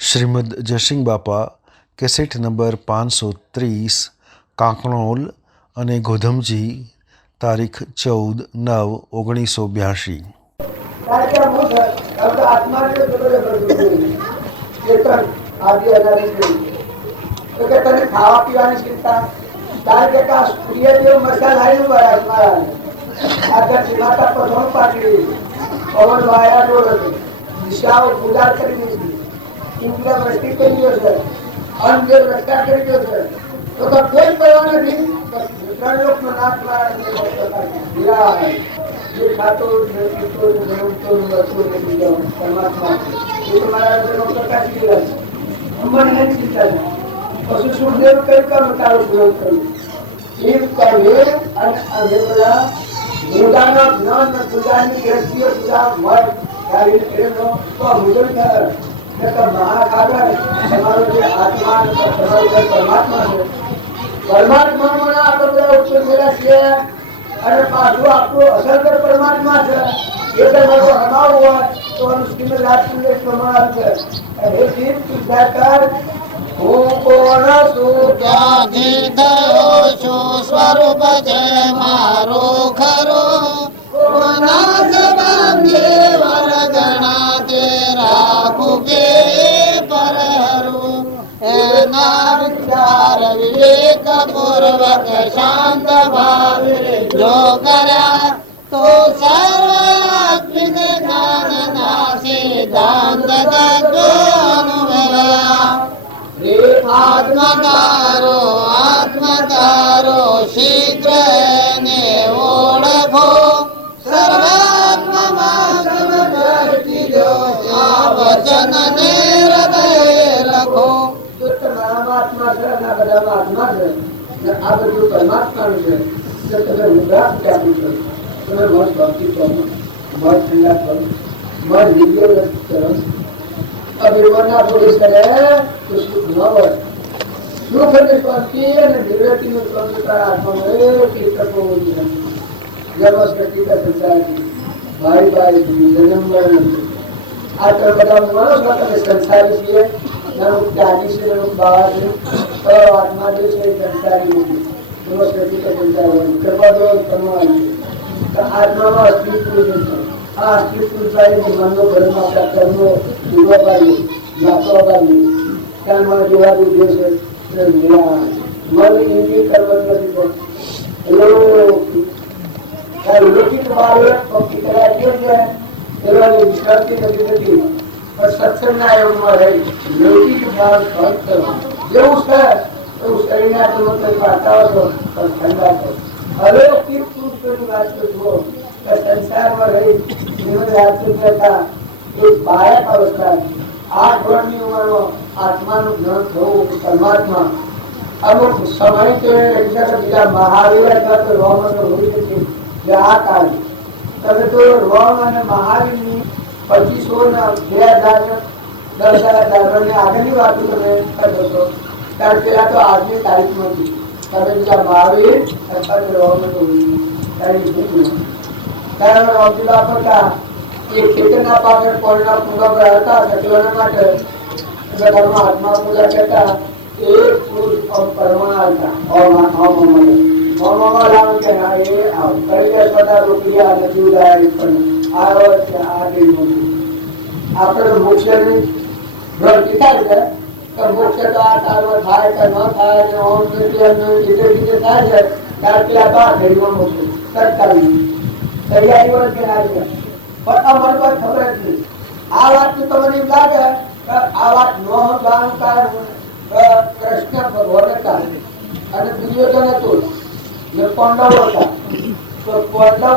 શ્રીમદ જયસિંહ બાપા cassette number 530 Kankanol અને ગોધમજી તારીખ 14/9/1982। ખાવા પીવાની ચિંતા પવન વાયા ડોળ દિશાઓ પૂજા કરી દીધી, ઇન્દ્ર વૃષ્ટિ કરી ગયો છે, અન્ય રક્ષા કરી ગયો છે, તો કોઈ કરવાને નહીં. ત્રણ લોકનો નાશ પરમાત્મા એ પ્રકાશી ગયા છે. ચિંતા છે પછી સુખદેવ કઈ કામ તારો પ્રયોગ કર્યો એ કહે અને બધા મુદાના જ્ઞાન પૂજાની દ્રષ્ટિએ પૂજા હોય ત્યારે એનો તો મુજબ મહાસાગર તમારો જે આત્મા તમારો જે પરમાત્મા છે, પરમાત્મામાં આપણે બધા ઉત્તર થયેલા છીએ અને પાછું આપણું અસરકર પરમાત્મા છે. એ તમારો હમાવું હોય તો શ્રીમદ રાજચંદ્ર પ્રમાણ છે. હે જીવ તીર્થાકર, હું કોણ છું, ક્યાંથી થયો છું, સ્વરૂપ છે મારું ખરું, કોના સંબંધે વરગણા તે રાખું કે પરહરું. એના વિચાર વિવેક પૂર્વક શાંત ભાવે જો કર્યા તો સર્વાત્મિક જ્ઞાન ના સિદ્ધાંત તત્વો અનુભવ્યા. આત્મકારો શીઘ્ર એને ઓળખો, સર્વાત્મા વચન ને હૃદય લખો. પરમાત્મા છે અને આ બધામાં આત્મા છે, આ બધું પરમાત્માનું છે. તમે ઉદાસ આપી કરો, તમે મત ભક્તિ કરો, મત ઠંડા કરો, મત દિવ્ય કરો. અભિમાનના પોલીસ કરે તો સુખ ન હોય. સુખ અને શાંતિ અને નિવૃત્તિનું સ્વતંત્ર આત્મામાં એક તત્વો હોય. જન્મસ્કૃતિ સંસારી ભાઈ ભાઈ જન્મ મરણ આ તો બધા માણસ તમે સંસારી છીએ. નમુક ત્યાગી છે, નમુક બાવા છે, તો આત્મા જે છે સંસારી નથી. જન્મસ્કૃતિ સંસારી કરવા દો કરવાની આત્મામાં અસ્તિત્વ નથી. આ અસ્તિત્વ મનનો ઘરમાં આપણા કર્મો જોવા પાડીએ, જાતો પાડીએ ત્યાં મને જોવા દીધો છે. મન ઇન્દ્રિય કર્મ નથી લૌકિક ભાવે ભક્તિ કરાય છે. એવાની વિશ્રાંતિ નથી થતી. પણ સત્સંગના યોગમાં રહી લૌકિક ભાવ ભક્ત જેવું છે એવું શરીરના તમે કઈ પાતા છો પણ ઠંડા છો. હવે પુરુષોની વાત જુઓ કે સંસારમાં રહી જીવન રાજ્ય કરતા એક બાળક અવસ્થા 8 વર્ષની ઉંમરમાં આત્માનું જ્ઞાન થવું પરમાત્મા અમુક સમય કે બીજા મહાવીર અથવા તો રોમ હોઈ શકે જે આ કાળે તમે તો રોમ અને મહાવીરની 2500 ને 2010 આગળની વાતો તમે કરો છો. ત્યારે પેલા તો આજની તારીખમાં હતી. તમે બીજા મહાવીર અથવા તો રોમ ત્યારે રોમજીલા હતા એ ખેતરના પાછળ પોળના પૂંગા પર હતા. સકલોના માટે ઘરમાં આત્મા પૂજા કરતા એક પુરુષ પરમાણા હતા. આપણે મોક્ષની ભ્રમતિ થાય છે કે મોક્ષ તો આ કાળમાં થાય કે ન થાય થાય છે ત્યારે પેલા તો આ ઘડીમાં મોક્ષ સરકારી તૈયારીઓ જ કરાવી. પણ આ મને કોઈ ખબર જ નહીં. આ વાત તમને એમ લાગે કે આ વાત ન જાણવું કારણ કૃષ્ણ ભગવાન હતા અને દુર્યોધન હતું ને પાંડવો હતા. તો પાંડવો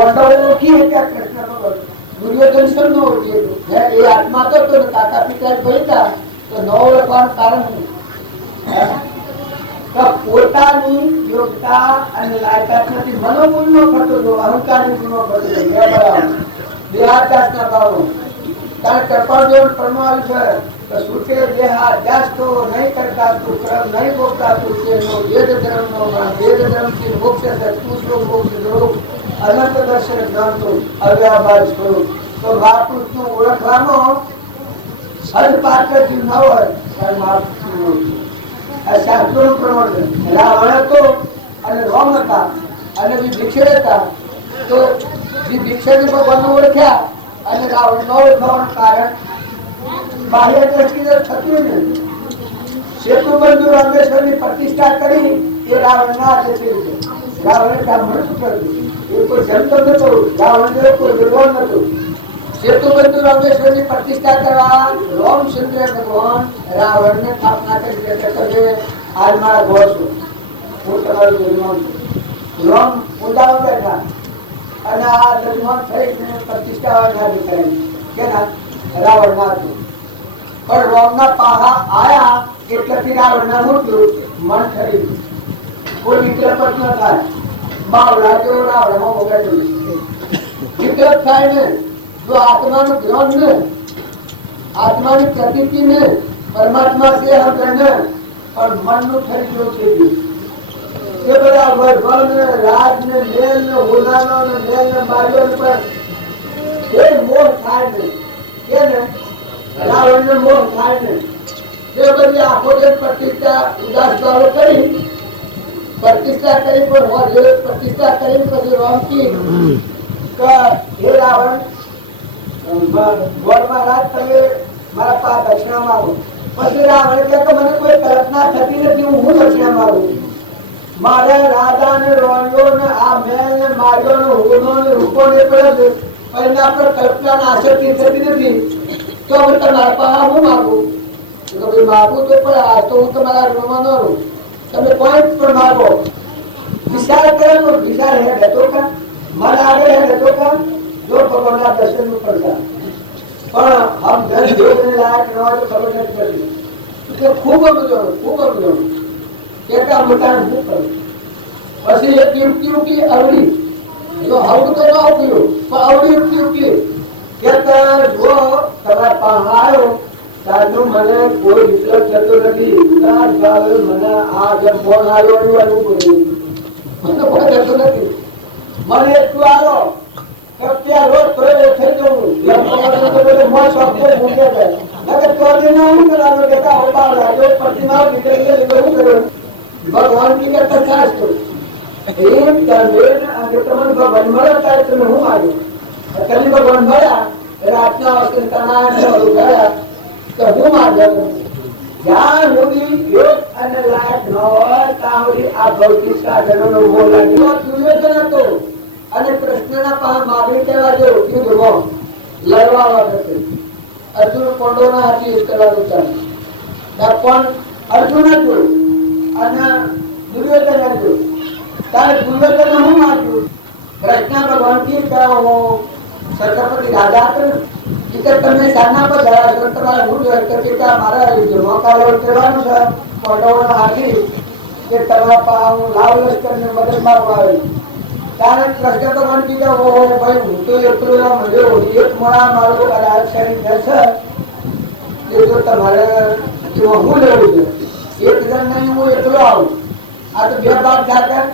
ઓળખી હતા કૃષ્ણ ભગવાન. દુર્યોધન સર ન ઓળખી હતું. એ આત્મા તો કાકા પિતા ભણતા તો ન ઓળખવાનું કારણ પોતાની યોગ્યતા અને લાયકાત નથી. મનોગુણ નો ખર્ચો જો અહંકાર ગુનો ખર્ચો દેહાદ્યાસના ભાવો કારણ કૃપાદેવ પરમાલ છે કે સુખે દેહાદ્યાસ તો નહીં કરતા તું ક્રમ નહીં ભોગતા તું તેનો વેદ ધર્મનો વેદ ધર્મથી મોક્ષ છે તું મોક્ષ ધ્રુવ અનંત દર્શન જ્ઞાન તો અવ્યાભાર સ્વરૂપ. તો મહાપુરુષ નું ઓળખવાનો સદપાત્ર જીવ ન હોય ત્યારે માફ આ શાસ્ત્રોનું પ્રમાણ છે. રાવણ હતો અને રોમ હતા અને વિભીષણ હતા. તો વિભીષણ ભગવાન ઓળખ્યા અને રાવણ ન ઓળખવાનું કારણ બાહ્ય દ્રષ્ટિએ થતું નથી. સેતુબંધુ રામેશ્વરની પ્રતિષ્ઠા કરી એ રાવણના હાથે થઈ છે. રાવણે બ્રાહ્મણ શું કર્યું? એ કોઈ જંત નતો, રાવણ કોઈ વિદ્વાન નતો. સેતુબંધુ રામેશ્વરની પ્રતિષ્ઠા કરવા રામચંદ્ર ભગવાન રાવણને સ્થાપના કરી કે આજ મારા ઘોર છું, હું તમારું યજમાન છું. રામ ઉદાવ બેઠા અને આ યજમાન થઈને પ્રતિષ્ઠા કરાવી કે રાવણ ના હતું. પણ રામના પાહા આયા એટલે રાવણના મૂર્યું મન ખરીદ્યું. કોઈ વિકલ્પ જ ન થાય. બાવડા જેવો રાવણમાં બેઠું વિકલ્પ થાય ને જો આત્માનું જ્ઞાન ને આત્માની પ્રતીતિ ને પરમાત્મા છે આપણે પણ મનનું થઈ ગયું છે. એ બધા વૈભવ ને રાજ ને મેલ ને હોનાનો ને મેલ ને માર્યો પર એ મોહ થાય ને કે ને રાવણ ને મોહ થાય ને એ બધી આખો જે પ્રતિષ્ઠા ઉદાસ ભાવો કરી પ્રતિષ્ઠા કરી પણ પ્રતિષ્ઠા કરી પછી રામકી હે રાવણ ગોળ મહારાજ તમે મારા પા દક્ષિણા માંગો. પછી રાવણ કે મને કોઈ કલ્પના થતી નથી, હું દક્ષિણા માંગુ. મારા રાજા ને રોણિયો ને આ મેલ ને માર્યો ને હોનો ને રૂપો ને પડે પરિણામ પર કલ્પના ના આસક્તિ થતી નથી. તો હવે તમારા પા હું માંગુ માગું તો પણ આ તો હું તમારા રોવાનો રહું. તમે કોઈ પણ માગો વિચાર કરે તો વિચાર હેડ હતો કા મન આગળ હેડ હતો કા જો ભગવાનના દર્શન નું કરતા પણ હમ ઘર જોઈને લાયક ન હોય તો ખબર નથી પડતી. એટલે ખૂબ અમજો એકા મોટા શું કરું. પછી એક યુક્તિ ઉકી અવળી જો હવડું તો ન ઉક્યું પણ અવળી યુક્તિ ઉકી કે જો તમારા પાસે આવ્યો તારનું મને કોઈ વિકલ્પ થતો નથી. મને આ જેમ ફોન આવ્યો એવું બોલ્યું મને કોઈ થતો નથી. મને એટલું આવ્યો ત્યાં રોજ પ્રયોગ થઈ જવું મોસ વખતે મૂકે છે તો હું કરાવ્યો કે પ્રતિમા ભગવાન કી કરતા ખાસ કરું એમ તમને ભગવાન મળ્યો ત્યારે તમે હું આવ્યો કલી ભગવાન મળ્યા રાતના વખતે તણાવ ગયા તો હું માર્ગ જ્યાં સુધી યોગ અને લાયક ન હોય ત્યાં સુધી આ ભૌતિક સાધનોનો ઉભો લાગ્યો દુર્યોધન હતો અને કૃષ્ણના પાસે માગણી કરવા જેવું યુદ્ધમાં લડવા વખતે અર્જુન પાંડવોના હાથી યુદ્ધ કરવાનું ચાલે પણ અર્જુન હતું અને દુર્યોધન હતું. ત્યારે દુર્યોધન હું માગ્યું કૃષ્ણ ભગવાન થી છત્રપતિ રાજા હતું તમે સાના પર ગયા છો તમારે હું જોઈ મારા જમાકારો કરવાનું છે પાંડવોના હાથી કે તમારા પા હું લાવ લશ્કર ને મદદ મારવા આવી. ત્યારે કૃષ્ણ ભગવાન કીધા ઓહો ભાઈ હું તો એકલો મળ્યો એક મોડા મારું રાજ કરી જશે એ જો તમારે હું લેવું છે એક જણ નહીં હું એકલો આવું. આ તો બે બાપ જાતા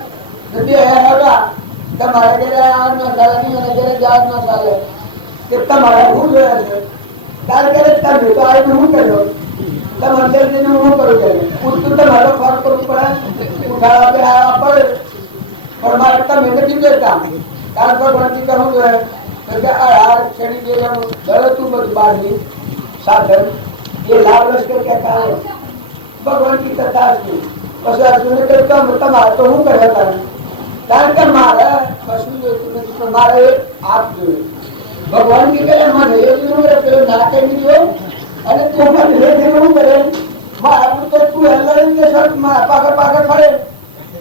બે હતા તમારે ઘરે આ ન ચાલે નહીં અને ઘરે જવા ન ચાલે કે તમારે હું જોયા છે. ત્યારે કરે તમે તો આવીને હું કર્યો તમે અંદર જઈને હું કરું કે પૂછતું તમારો ફરક કરવું પડે ઉઠાવા પડે પણ મારે તમે નથી જોતા કારણ ભગવાનથી કહું જોઈએ કે આ ક્ષણી જે દળતું બધું બહારની સાધન એ લાભ લશ્કર કે કારણ ભગવાન કી કથા હતી. પછી અર્જુને કહ્યું તમારે તો હું કર્યા કારણ કે મારે કશું જોઈતું નથી પણ મારે એક આપ જોયું. ભગવાન કી કરે મને એ જોયું પેલો ના કહી દીધો અને તું મને લે જઈને હું કરે મારું તો તું હેલર કે શર્ટ માં પાગળ ફરે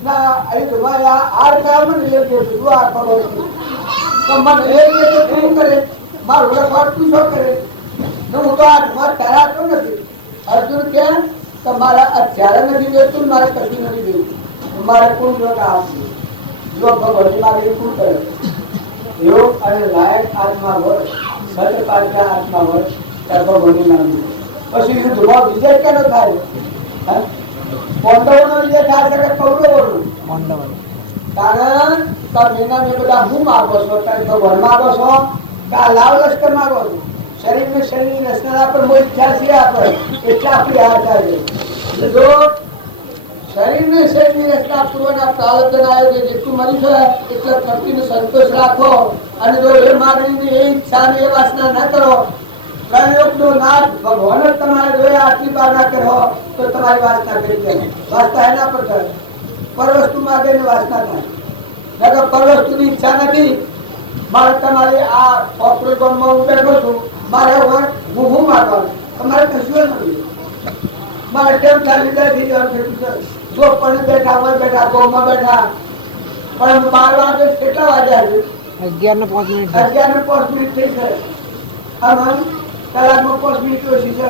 ના અહીં તો આ કામ મને લે કે તું આ ખબર તો મને લે કે તું કરે મારું રખવાડ તું શું કરે હું તો આ મારે કરાતો નથી. અર્જુન કે તમારા અત્યારે નથી જોઈતું મારે કશું નથી જોઈતું મારે કોણ જો આપવું જો ભગવાનની માગણી કોણ કરે યોગ અને લાયક આત્મા હોય સત્ય પાત્ર આત્મા હોય ત્યારે ભગવાનની માગણી પછી યુદ્ધમાં વિજય કેનો થાય પાંડવોનો વિજય થાય છે કે કૌરવોનો કારણ તમે બધા હું માગો છો તમે ભગવાન માગો છો કે આ લાવ લશ્કર માગો છો શરીરને શરીરની રચના પર મોજ ખ્યાલ છે આપણે એટલે આપણી હાર થાય છે. જો શરીરને શરીરની રચના પૂર્વના પ્રારબ્ધના આયોગે જેટલું મળ્યું છે એટલે તૃપ્તિનો સંતોષ રાખો અને જો એ માગણીની એ ઈચ્છા ને એ વાસના ન કરો, પ્રયોગનો નાદ ભગવાન જ તમારે જો આટલી બાર ના કરો તો તમારી વાસના કરી જાય. વાસના એના પર થાય, પર વસ્તુ માગે ને વાસના થાય. પર વસ્તુની ઈચ્છા નથી. મારે તમારે આ ઓપરેટ ગામમાં હું બેઠો છું, મારે હું માગવાનું, તમારે કશું નથી. મારે કેમ ચાલી જાય થઈ જવાનું છે. જો પણ બેઠા હોય બેઠા ગોમાં બેઠા પણ 12 વાગે કેટલા વાગ્યા છે? 11:05 થઈ છે. આમ કલાકમાં 5 મિનિટ ઓછી છે.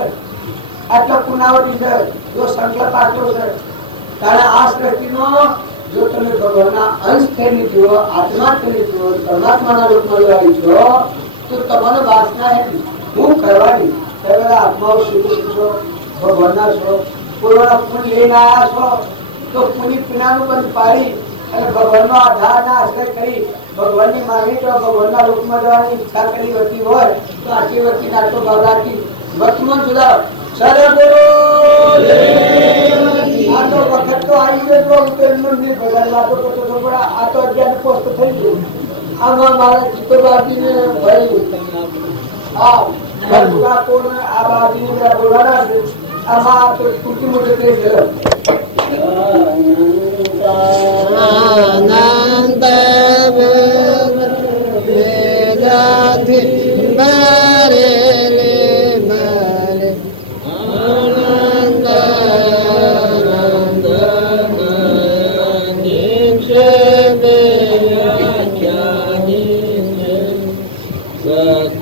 આટલો પુનાવટી છે. જો સંકલ્પ આટલો છે તારા આ સૃષ્ટિનો જો તમે ભગવાનના અંશ થઈને જુઓ, આત્મા થઈને જુઓ, પરમાત્માના રૂપમાં જોઈ છો તો તમારો વાસના હું કરવાની બધા આત્માઓ શીખો છો, ભગવાનના છો, પૂર્વના પુણ્ય લઈને આવ્યા છો તો પુણ્ય પીણાનું બંધ પાડી અને ભગવાનનો આધારના આશ્રય કરી ભગવાનની માંગણી તો ભગવાનના રૂપમાં જવાની ઈચ્છા કરી હોતી હોય તો આટલી વચ્ચે નાટો ભાવ રાખી વર્તમાન સુધાર સરે બોલો. આ તો વખત તો આવી ગયો તો નહીં ભગાય વાતો કરતો તો પણ આ તો 11 પોસ્ટ થઈ ગયું. આમાં મારા ચિત્તો બાજીને ભરી આ કોણ આ બાજીને બોલાના છે. આમાં તો ટૂંકી મોટી થઈ ગયો. આનંદ વેદાથી મારેલે મારે આનંદ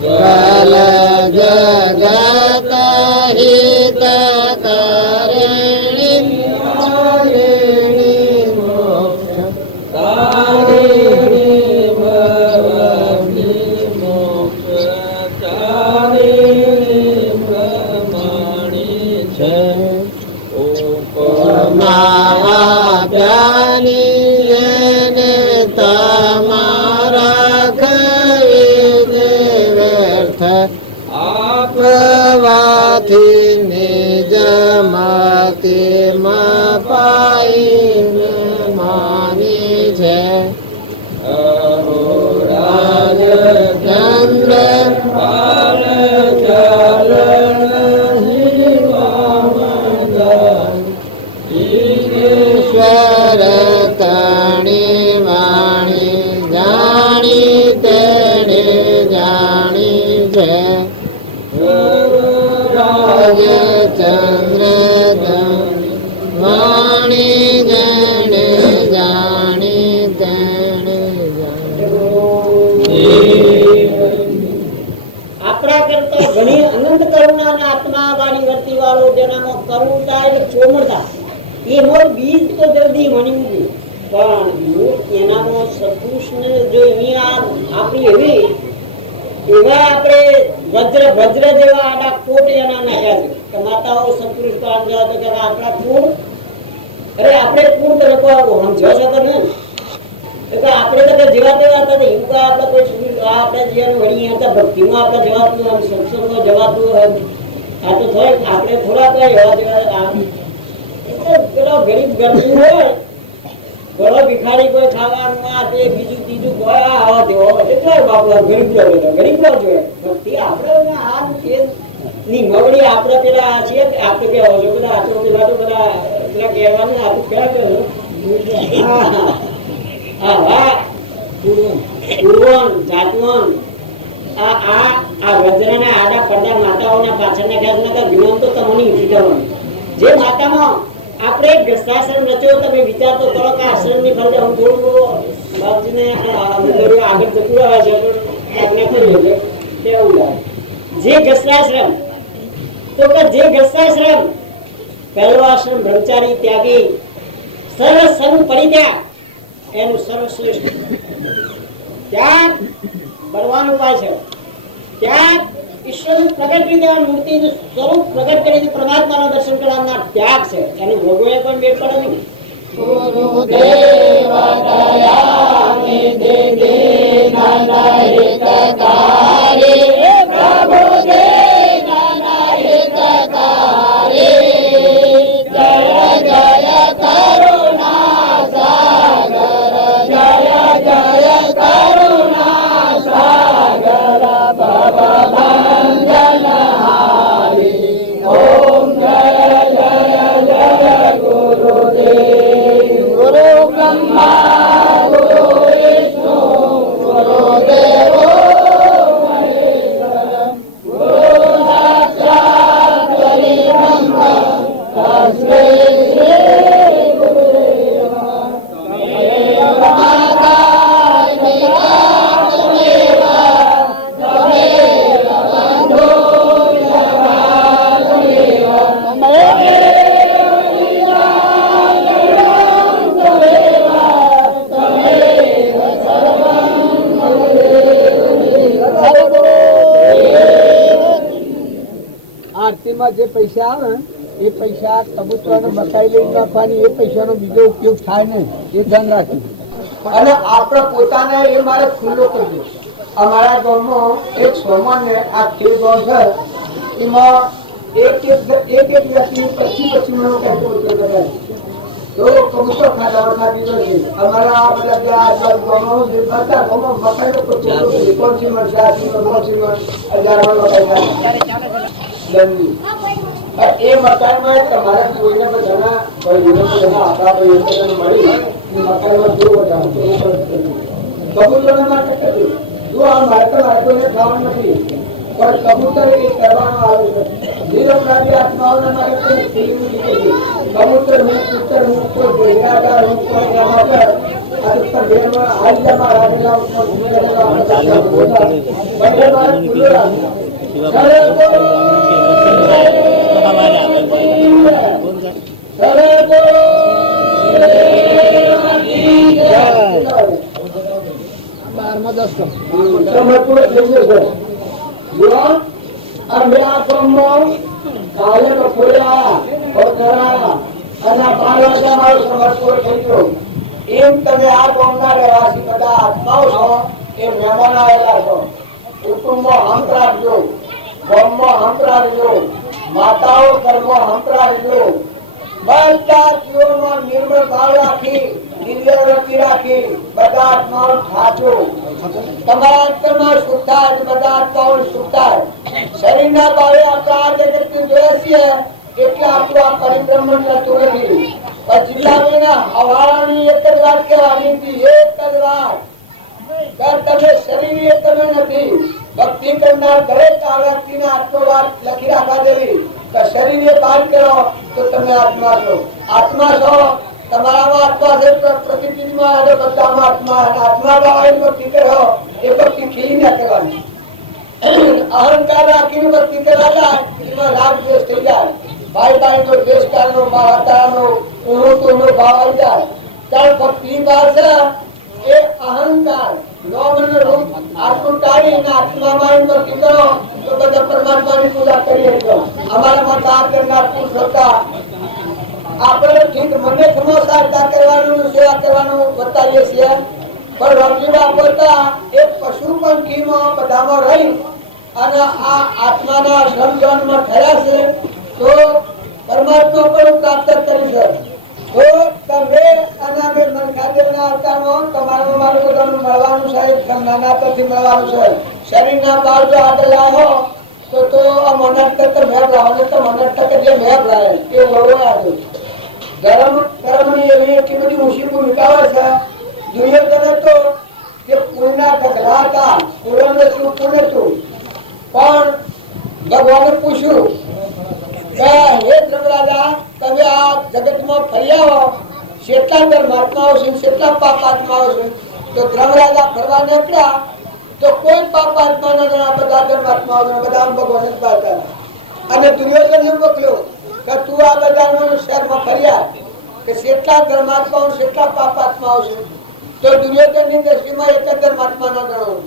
કાલ જગત હિત આપવાથી નિજમાતી પાઈને માની છે. અહોરાજ ચંદ્ર પાલ ચાલણ ઈશ્વર તણી વાણી જાણી તેણે જાણી છે. ચંદ્ર વાણી જણે જાણી તેણે આપણા કરતા ઘણી અનંત કરુણા ના આત્મા વાળી વર્તી વાળો જેનામાં કરુણતા એટલે કોમળતા એ મોર બીજ તો જલ્દી વણી પણ એનામાં સત્પુરુષને જો અહીંયા આપણી એવી એવા આપણે વજ્ર જેવા આડા કોટ એના નાખ્યા છે કે માતાઓ સત્પુરુષ પાસ ગયા તો કે આપણા કુળ અરે આપણે કુળ તો લોકો સમજો છો તો ને એટલે આપણે તો જેવા તેવા હતા એવું તો આપણે કોઈ આપણે જીવન વળી હતા ભક્તિમાં આપણે જવાતું આમ સત્સંગમાં જવાતું આ તો થોડીક આપણે થોડા તો એવા જેવા એટલે પેલો ગરીબ ગરબું હોય ઘણો ભિખારી કોઈ ખાવાનું આ તે બીજું ત્રીજું કોઈ આવા દેવો એટલે બાપલા ગરીબ જોઈએ ભક્તિ આપણે આ ની મવડી આપણે પેલા છીએ આપણે કેવો છો બધા આટલો પેલા તો બધા પેલા કહેવાનું આપણું ક્યાં કહ્યું હા વાહ પૂર્વન જાતવન આ વજ્રના આડા પડદા માતાઓના પાછળના ખ્યાલ જ્ઞાન તો તમને ઉઠી જે માતામાં આપણે ગસ્તાશ્રમ રચ્યો તમે વિચાર તો કરો કે આશ્રમ ની ફરતે હું થોડું બાપજીને આગળ જતું આવે છે આજ્ઞા કરી કેવું લાગે જે ગસ્તાશ્રમ તો કે જે ગસ્તાશ્રમ પહેલો આશ્રમ બ્રહ્મચારી ત્યાગી સર્વ પરિત્યાગ એનું સર્વશ્રેષ્ઠ ત્યાગ બળવાનો ઉપાય છે. ત્યાગ ઈશ્વરનું પ્રગટ રીતે મૂર્તિનું સ્વરૂપ પ્રગટ કરીને પરમાત્માનું દર્શન કરવાના ત્યાગ છે. એનું ભોગવે પણ બેટ પડે નહીં. પ્રભુ આરતીમાં જે પૈસા આવે ને એ પૈસા કબૂતરને બકાઈ લઈને નાખવાની, એ પૈસાનો બીજો ઉપયોગ થાય નહીં, એ ધ્યાન રાખવું. અને આપણે પોતાને એ મારે ખુલ્લો કરજો. અમારા ગામમાં એક સોમાન્ય આ ખેલ ગામ છે, એમાં એક વ્યક્તિ 25 મણો કબૂતર કરે. તો કબૂતર ખાધા દીધો છે. અમારા આ બધા ગામો જે બધા ગામો બકાઈનો કબૂતર કોણસી મણ, સાચી મણ, કોણસી મણ, 1000 મણ એ મકાનમાં તમારે કોઈને બધાના ભાઈઓને બધાના આપણા ભાઈઓને બધાને મળી એ મકાનમાં જો વધારો કબૂતરને માટે કર્યું. જો આ મારે કોઈને ખાવાનું નથી, પણ કબૂતર એ કરવાનું આવે છે. નિરપરાધી આત્માઓના માટે કોઈ ફિલ્મ નથી. કબૂતર હું પુત્ર હું કોઈ ભેગરાદાર હું કોઈ રમાડર આ તો ભેગમાં હાલમાં રાજેલા ઉપર ભૂમિકા બંને મારે ખુલ્લો રાખવું. એમ તમે આ ગામના રહેવાસી બધા આત્માઓ છો, એ મહેમાન આવેલા છો. કુટુંબમાં હંત રાખજો, ગામમાં હંત રાખજો, માતાઓ ઘરમાં હંત રાખજો. બધા જીવનમાં નિર્મળ ભાવ રાખી, દિવ્ય વૃત્તિ રાખી બધા આત્માઓ થાજો. તમારા અંતરમાં સુખ થાય, બધા આત્માઓ સુખ થાય. શરીરના ભાવે આપણા આ જગતની જોઈએ છીએ એટલે આપણું આ પરિભ્રમણ થતું નથી. જિલ્લાના હવાળાની એક જ વાત કહેવાની હતી, એક જ વાત, તમે શરીર તમે નથી. ભક્તિ કરનાર દરેક આ વ્યક્તિના આત્મવાદ લખી રાખવા દેવી કે શરીર બાદ કરો તો તમે આત્મા છો. આત્મા છો, તમારામાં આત્મા છે, પ્રતિનિધિમાં આવે બધામાં આત્મા. આત્મા ભાવની ભક્તિ કરો એ ભક્તિ ખીલી ના કરવાની. અહંકાર રાખીને ભક્તિ કરાયેલા એમાં રાગ દ્વેષ થઈ જાય. ભાઈ ભાઈ નો દ્વેષકારનો માતાનો ઊનો તોનો ભાવ આવી જાય. ત્યારે ભક્તિ ભાવ છે એ અહંકાર આત્મા ટાળીને આત્મામાં ભક્તિ કરો તો બધા પરમાત્માની પૂજા કરીએ છો. અમારા માટે આ કરનાર પુરુષ હતા. આપણે ઠીક મને ખમો સાધના કરવાનું, સેવા કરવાનું બતાવીએ છીએ, પણ રમજી બાપુ હતા એ પશુ પંખીમાં બધામાં રહી અને આ આત્માના સમજણમાં થયા છે તો પરમાત્મા પણ પ્રાપ્ત કરી છે. તો તમે અને અમે મનખાદેવના અવતારમાં તમારું મારું બધાનું મળવાનું છે. નાના તરથી મળવાનું છે. શરીરના બાળ જો આગળ લાવો તો આ મનટ તક મેળ લાવો ને તો મનટ તક જે મેળ લાવે એ વળવો આવ્યો. ધર્મની એવી એટલી બધી ઊંચી ભૂમિકા હોય છે. દુર્યોધન તો કે પુણ્યના ઢગલા હતા, પુણ્ય શું પુણ્ય હતું, પણ ભગવાને પૂછ્યું કે હે ધર્મરાજા, તમે આ જગતમાં ફરી આવો, કેટલા ધર્માત્માઓ છે, કેટલા પાપાત્માઓ છે. તો ધર્મરાજા ફરવા નીકળ્યા તો કોઈ પાપાત્મા ન ગણા, બધા ધર્માત્માઓ બધા ભગવાન જ પાડતા. અને દુર્યોધનને મોકલ્યો કે તું આ બધા શહેરમાં ફર્યા કે કેટલા ધર્માત્માઓ કેટલા પાપાત્માઓ છે. તો દુર્યોધનની દ્રષ્ટિમાં એક જ ધર્માત્મા ન ગણવાનું.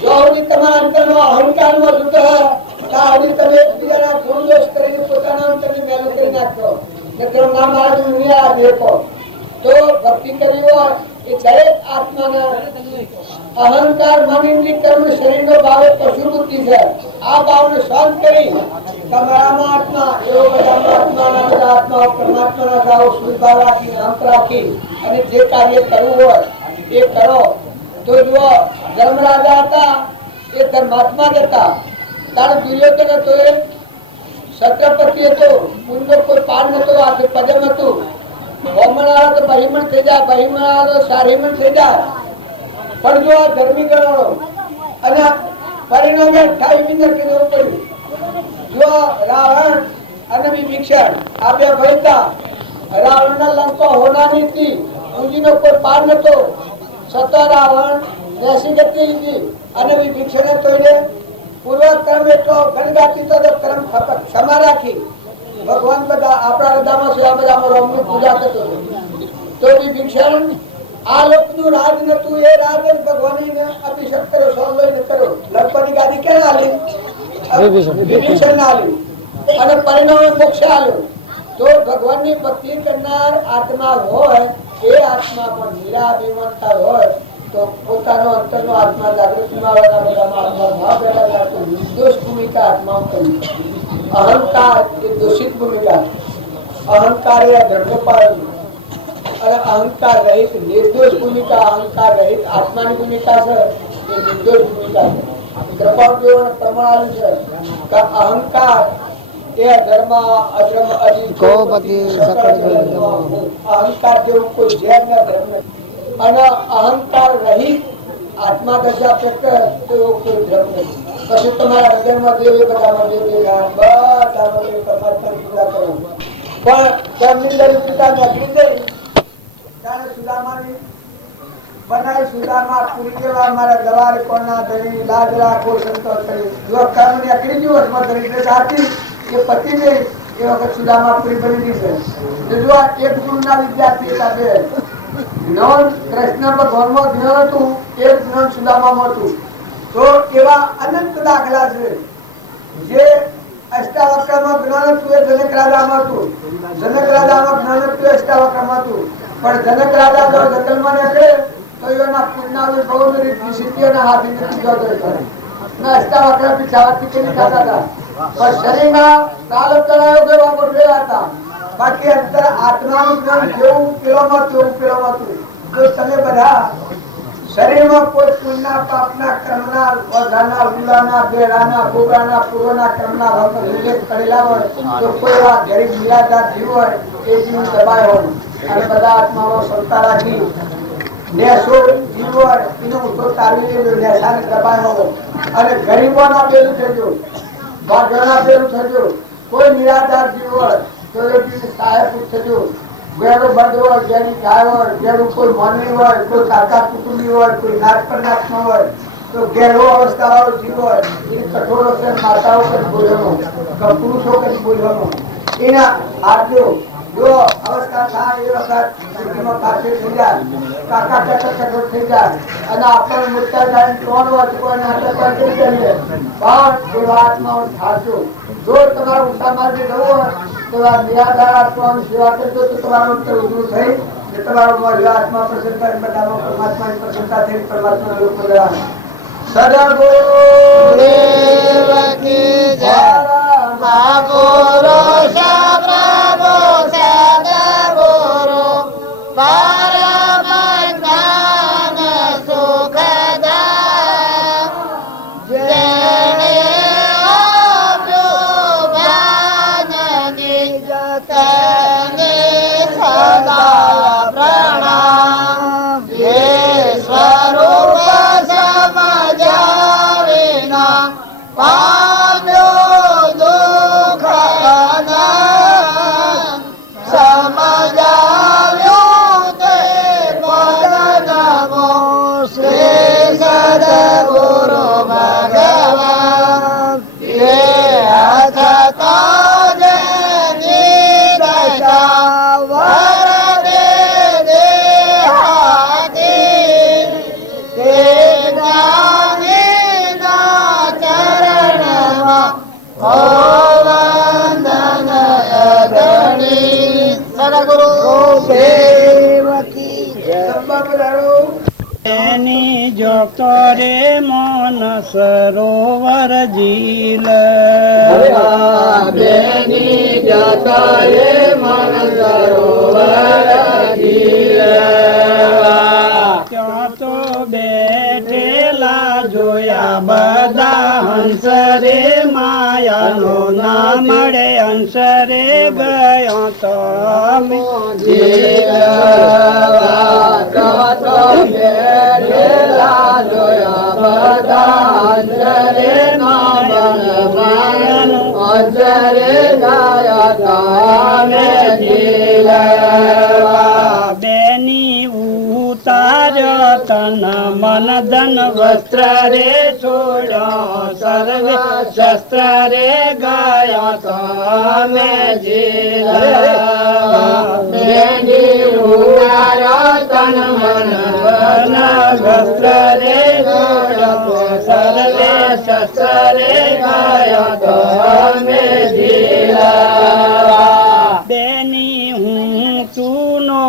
જો હવે તમારા અંતરમાં અહંકારમાં જુદો હવે તમે એકબીજાના ગુણ દોષ કરીને પોતાના અંતરને મેલું કરી નાખો ને તમે ના મારા દુનિયા દેખો. તો ભક્તિ કરી હોય એ દરેક આત્માના અહંકાર મન ઇન્દ્રિય કર્મ શરીરનો ભાવ પશુ બુદ્ધિ છે. આ ભાવને શાંત કરી તમારામાં આત્મા એવો બધા આત્માઓ પરમાત્માના ભાવ શુદ્ધ ભાવ રાખી અંત રાખી અને જે કાર્ય કરવું હોય એ કરો. તો જુઓ ધર્મરાજા હતા એ ધર્માત્મા હતા. તારે દુર્યોધન હતો એ છત્રપતિ હતો, ઊંડો કોઈ પાર નતો, હાથે પદમ હતું. બ્રાહ્મણ આવે તો બહિમણ થઈ જાય, બહિમણ આવે તો સારીમણ થઈ જાય. પણ જો આ ધર્મી ગણો અને પરિણામે 28 મિનિટ કરવું પડ્યું. જો રાવણ અને વિભીષણ આ બે ભયતા રાવણના લંકા હોનાની હતી, ઊંજીનો કોઈ પાર નતો, છતાં રાવણ બેસી ગતિ હતી અને વિભીષણે તોડે પૂર્વક્રમ એટલો ગણગાતી તો કર્મ ક્ષમા રાખી. ભગવાન બધા આપણા હૃદયમાં છે, આ બધામાં રામની પૂજા કરતો તો વિભીષણ આ લોકનું રાજ નતું, એ રાજ ભગવાનને અભિષેક કર્યો, સૌલઈને કર્યો. લંકાની ગાદી ક્યાં આલી? વિભીષણ આલી અને પરિણામે મોક્ષ આલ્યો. તો ભગવાનની ભક્તિ કરનાર આત્મા હોય, એ આત્મા પણ નિરાભિમાનતા હોય તો પોતાનો અંતરનો આત્મા જાગૃત નિર્દોષ ભૂમિકા આત્મા કરી. અહંકાર એ દોષિત ભૂમિકા, અહંકાર એ ધર્મપાલન અને અહંકાર રહિત નિર્દોષ ભૂમિકા, અહંકાર રહિત આત્માની ભૂમિકા છે એ નિર્દોષ ભૂમિકા છે. કૃપાદેવ પ્રમાણ છે કે અહંકાર એ ધર્મ અધર્મ અહંકાર જેવું કોઈ ઝેર ના ધર્મ અને અહંકાર રહિત આત્મા દશા પ્રેક્ટ તેવો કોઈ ધર્મ નથી. પછી તમારા હૃદયમાં દેવ બધામાં દેવ બધા પૂરા કરો. પણ તેમની દરિદ્રતા નકળી ગઈ ત્યારે સુદામાની બનાવી સુદામા પૂરી કેવા મારા દવાર કોના ધણી લાજ રાખો સંતોષ કરી. જો કર્મ ની અકડી દિવસમાં દરિદ્રતા હતી એ પતિ ને એ વખત સુદામા પૂરી બની દીધી. જો એક ગુરુના વિદ્યાર્થી હતા બે જ્ઞાન કૃષ્ણ ભગવાનમાં જ્ઞાન હતું, એક જ્ઞાન સુદામામાં હતું. તો એવા અનંત દાખલા છે. જે અષ્ટાવક્રમાં જ્ઞાન હતું એ જનક રાજામાં હતું, જનક રાજામાં જ્ઞાન હતું એ અષ્ટાવક્રમાં હતું. પણ જનક રાજા જો જંગલમાં નીકળે તો એના પૂર્ણા બહુ રીતિ સિદ્ધિઓના હાથી નથી જોતો ના અષ્ટાવક્ર પીછાવાથી કે ખાતા હતા. પણ શરીરના કાલ કરાયો કે વાપર ગયા હતા. બાકી અંતર આત્માનું જ્ઞાન જેવું પેલોમાં તેવું પેલોમાં હતું. તો તમે બધા શરીરમાં કોઈ પુણ્યના પાપના કર્મના વધાના ઉલાના બેડાના ગોબરાના પૂર્વના કર્મના ભાવ ઉલ્લેખ કરેલા હોય તો કોઈ વાત ગરીબ નિરાધાર જીવ હોય એ જીવ દબાય હોય અને બધા આત્માઓ ક્ષમતા રાખી નેસો જીવ હોય એનો ઊંચો તારવી લેજો, નેસાને દબાય હોય અને ગરીબોના પેલું થજો, ભાગ્યના પેલું થજો. કોઈ નિરાધાર જીવ હોય તો એ જીવ સહાયક થજો. ગેરો બંધ હોય, જેની ગાય હોય, જેનું કોઈ માનવી હોય, કોઈ કાકા કુટુંબી હોય, કોઈ નાટ પર નાટનો હોય તો ગેરો અવસ્થા વાળો જીવ હોય એ કઠોરો છે, માતાઓ કરી બોલવાનો કે પુરુષો કરી બોલવાનો એના આટલો જો અવસ્થા થાય એ વખત સ્થિતિમાં પાસે થઈ જાય, કાકા કઠોર થઈ જાય અને આપણને મોટા જાય 3 વર્ષ કોઈ નાટક કરી કરીએ પણ એ વાતમાં થાશો. જો તમારા ઉષા માર્ગે જવું હોય તો આ નિરાધાર આત્માની સેવા કરજો તો તમારું અંતર ઉજળું થઈ ને તમારો આત્મા પ્રસન્નતા બધામાં પરમાત્માની પ્રસન્નતા થઈ પરમાત્મા લોક બધા સદગુરુદેવ કી જય. મહાપુરુષ પ્રભુ સદગુરુ પરમ જ્ઞાન સુખદાય. જેણે આપ્યું જ્ઞાનની તેને સદા પ્રણામ. જે સ્વરૂપ સમજ્યા વિના પામ્યો દુઃખ અનંત. સમજાવ્યું તે પદનમો શ્રી સદગુરુ ભગવાન. એ અથતા જેની દશા વરદે દેહાતી તે જ્ઞાનીના ચરણમાં હો વંદન અગણી. સદગુરુ દેવ કી જય. એની જોતો રે મન સરોવર ઝીલ. બેની જતા રે મન સરોવર ઝીલ. ત્યાં તો બેઠેલા જોયા બધા હંસ રે માયાનો ના મળે હંસ રે ગયો તો હંસરે ગાયા તમે જીલવા બેની ઉતાર્યો તન મન ધન વસ્ત્ર રે છોડ્યો સર્વે શસ્ત્ર રે ગાયો તમે જીલવા બેની ઉતાર્યો તન મન વન વસ્ત્ર રે છોડ્યો સર્વે શસ્ત્ર રે ગાયો તમે જીલવા બેની હું તુનો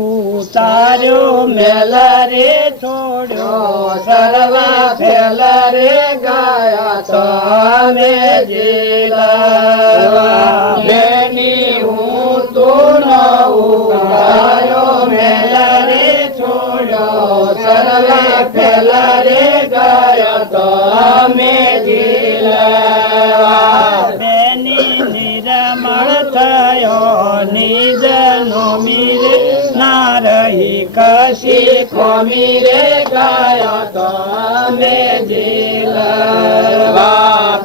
ઉતાર્યો મેલ રે છોડ્યો સર્વ ફેલ રે ગાયા તમે જીલવા બેની હું તુનો ઉતાર્યો મેલ રે છોડ્યો સર્વે ફેલ રે ગાયો તમે જીલવા બેની નિર્મળ થયો નિજ નોમી રે ના રહી કશી ખોમી રે ગાયો તમે જીલવા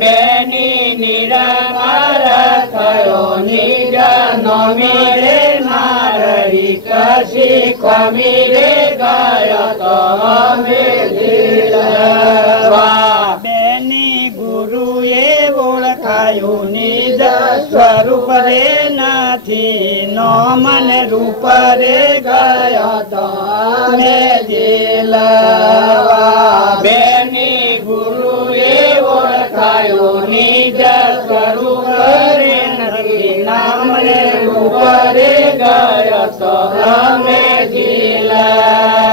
બેની નિરમર થયો નિજ નોમી રે ના રહી કશી ખમી રે ગાયો તમે જીલવા બેની ગુરુએ ઓળખાયું નિજ સ્વરૂપ રે નથી નો મન રૂપ રે ગયો તમે જીલવા બેની ગુરુએ ઓળખાયો નિજ સ્વરૂપ રે નથી નામ રે રૂપ રે ગયો તમે જીલવા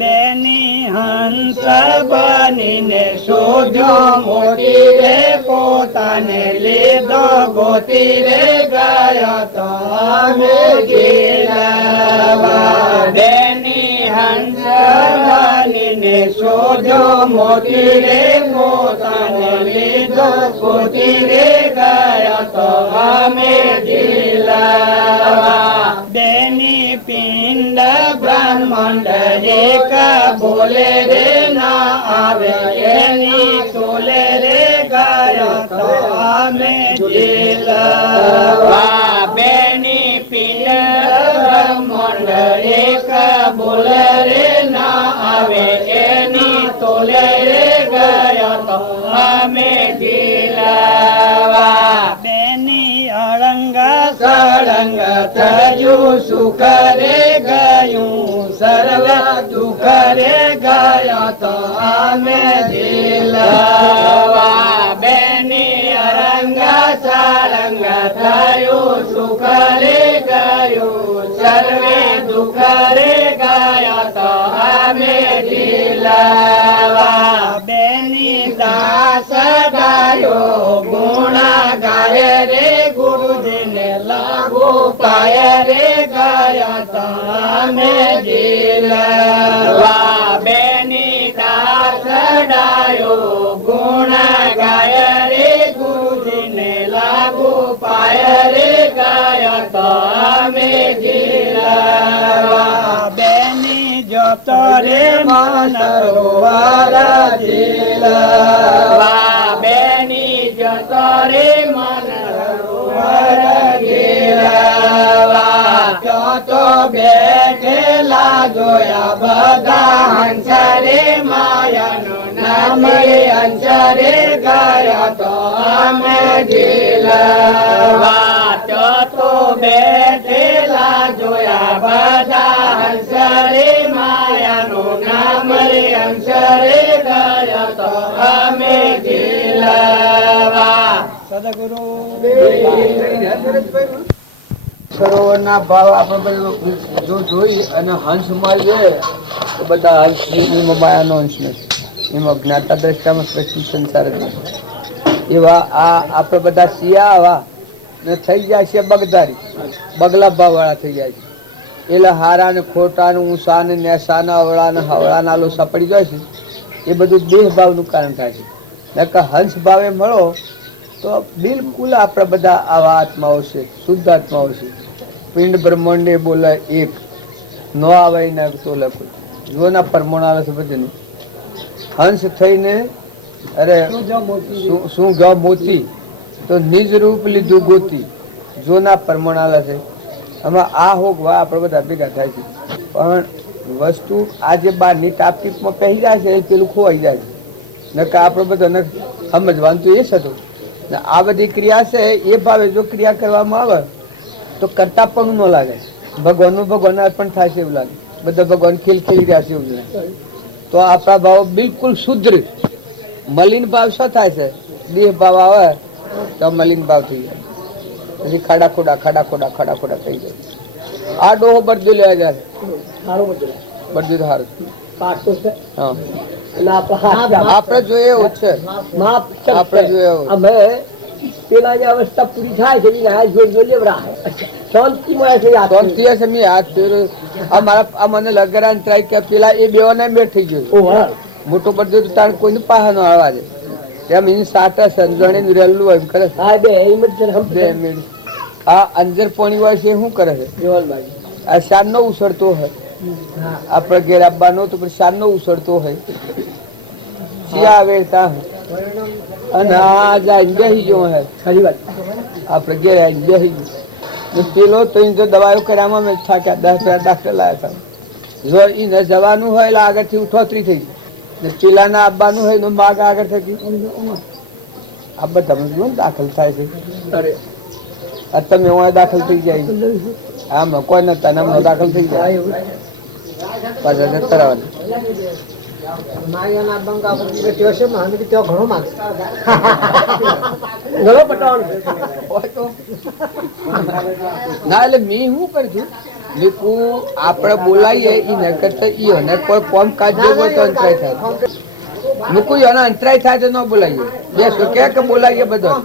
બેની હંસ બનીને શોધ્યો મોતી રે પોતાને લીધો ગોતી રે ગયો તમે જીલવા બેની હંસ બનીને શોધ્યો મોતી રે પોતાને લીધો ગોતી રે ગયો તો અમે જીલવા બેની પિંડ બ્રહ્માંડ એક બોલે રે ના આવે એની તોલે રે ગયો તો અમે જીલવા બેની પિંડ બ્રહ્માંડ એક બોલે રે ના આવે એની તોલે રે ગયો તો અમે જીલવા બેની અળંગ સળંગ થયું સુખ રે ગયું સર્વ દુઃખ રે ગયો તો અમે જીલવા બેની અરંગ સારંગ થયું સુખ રે ગયું સર્વે દુઃખ રે ગયા તો અમે જીલવા બેની દાસ ગાયો ગુણ ગાય રે ગુરુજીને લાગુ પાય રે ગયા તો અમે જીલવા બેની દાસ ડાયો ગુણ ગાય રે ગુરુજીને લાગુ પાય રે ગયા તો અમે જીલવા બેની જોતો રે મન રોવાર જીલવા બેની જતો રે મન રોવર જીલવા તો બેઠેલા જોયા બધા હંસરે માયાનું નામ હંસરે ગયા તો અમે જીલવા તો બેઠેલા જોયા બધા હંસરે માયાનું નામ રે હંસરે ગયા તો અમે જીલવા સદગુરુ સરોવરના ભાવ આપણે જો જોઈ અને હંસ મારીએ તો બધા હંસ એમાં માયાનો અંશ નથી, એમાં જ્ઞાતા દ્રષ્ટામાં પ્રશ્ન સંસાર જ નથી. એવા આ આપણે બધા શિયા આવા ને થઈ જાય છે બગદારી, બગલા ભાવ વાળા થઈ જાય છે. એટલે હારા ને ખોટા ને ઊંસા ને નેસા અવળા ને હવળા નાલો સપડી જાય છે. એ બધું દેહ ભાવનું કારણ થાય છે. નકર હંસ ભાવે મળો તો બિલકુલ આપણે બધા આવા આત્માઓ છે, શુદ્ધ આત્માઓ છે. પિંડ બ્રહ્માંડે બોલાય એક ન આવે ના તો લખો જોના પરમણ આવે છે બધું હંસ થઈને અરે શું ગયો મોતી તો નિજ રૂપ લીધું ગોતી જોના પરમણાલા છે. આમાં આ હોગવા આપણે બધા ભેગા થાય છે, પણ વસ્તુ આ જે બહારની ટાપટીપમાં પહેરી જાય છે એ પેલું ખોવાઈ જાય છે. નકા આપણે બધા સમજવાનું તો એ જ હતું ને. આ બધી ક્રિયા છે એ ભાવે જો ક્રિયા કરવામાં આવે તો કરતા પણ ન લાગે. ભગવાનનું ભગવાન અર્પણ થાય છે એવું લાગે. બધા ભગવાન ખેલી રહ્યા છે એવું લાગે. તો આપણા ભાવ બિલકુલ શુદ્ધ. મલિન ભાવ શું થાય છે? દેહ ભાવ આવે તો મલિન ભાવ થઈ જાય, પછી ખાડા ખોડા થઈ જાય. આ ડોહો બધું લેવા જાય, બધું સારું. આપણે જોઈએ એવું છે, આપણે જોઈએ અમે પેલા જે અવસ્થા પૂરી થાય છે શાંતિ મળે છે. શાંતિ હશે. મેં હાથ ફેર્યો આ મને લગરા ટ્રાય કે પેલા એ બેવાના મેળ થઈ ગયો. મોટો બધું તાર કોઈને પાસે નો આવવા દે એમ એને સાટા સમજણી રેલું હોય એમ કરે. આ અંજર પોણી હોય છે શું કરે છે? આ શાન નો ઉછળતો હોય. આપડે ઘેર આપવાનો તો પછી શાન નો ઉછળતો હોય. શિયા આવે ત્યાં અને આ જાય બેસી ગયો હે. આપડે ઘેર આવીને બેસી ગયો. પેલો તો દવાઓ કર્યામાં મેં થાક્યા 10 ડાક્ટર લાયા હતા. જો એને જવાનું હોય એટલે આગળથી ઉઠોતરી થઈ ને પેલા ના આપવાનું હોય તો માગ આગળ થકી આ બધા દાખલ થાય છે. તમે દાખલ થઈ જાય આમ કોઈ નતા નામ દાખલ થઈ જાય પાછા કરાવવાનું. ના એટલે મેં શું કરશું આપડે બોલાવીએ એને કરતા કોઈ કોમ કાજ જેવું હોય તો અંતરાય થાય. મૂકું એનો અંતરાય થાય તો ન બોલાવીએ. બેસો કે બોલાવીએ બધા.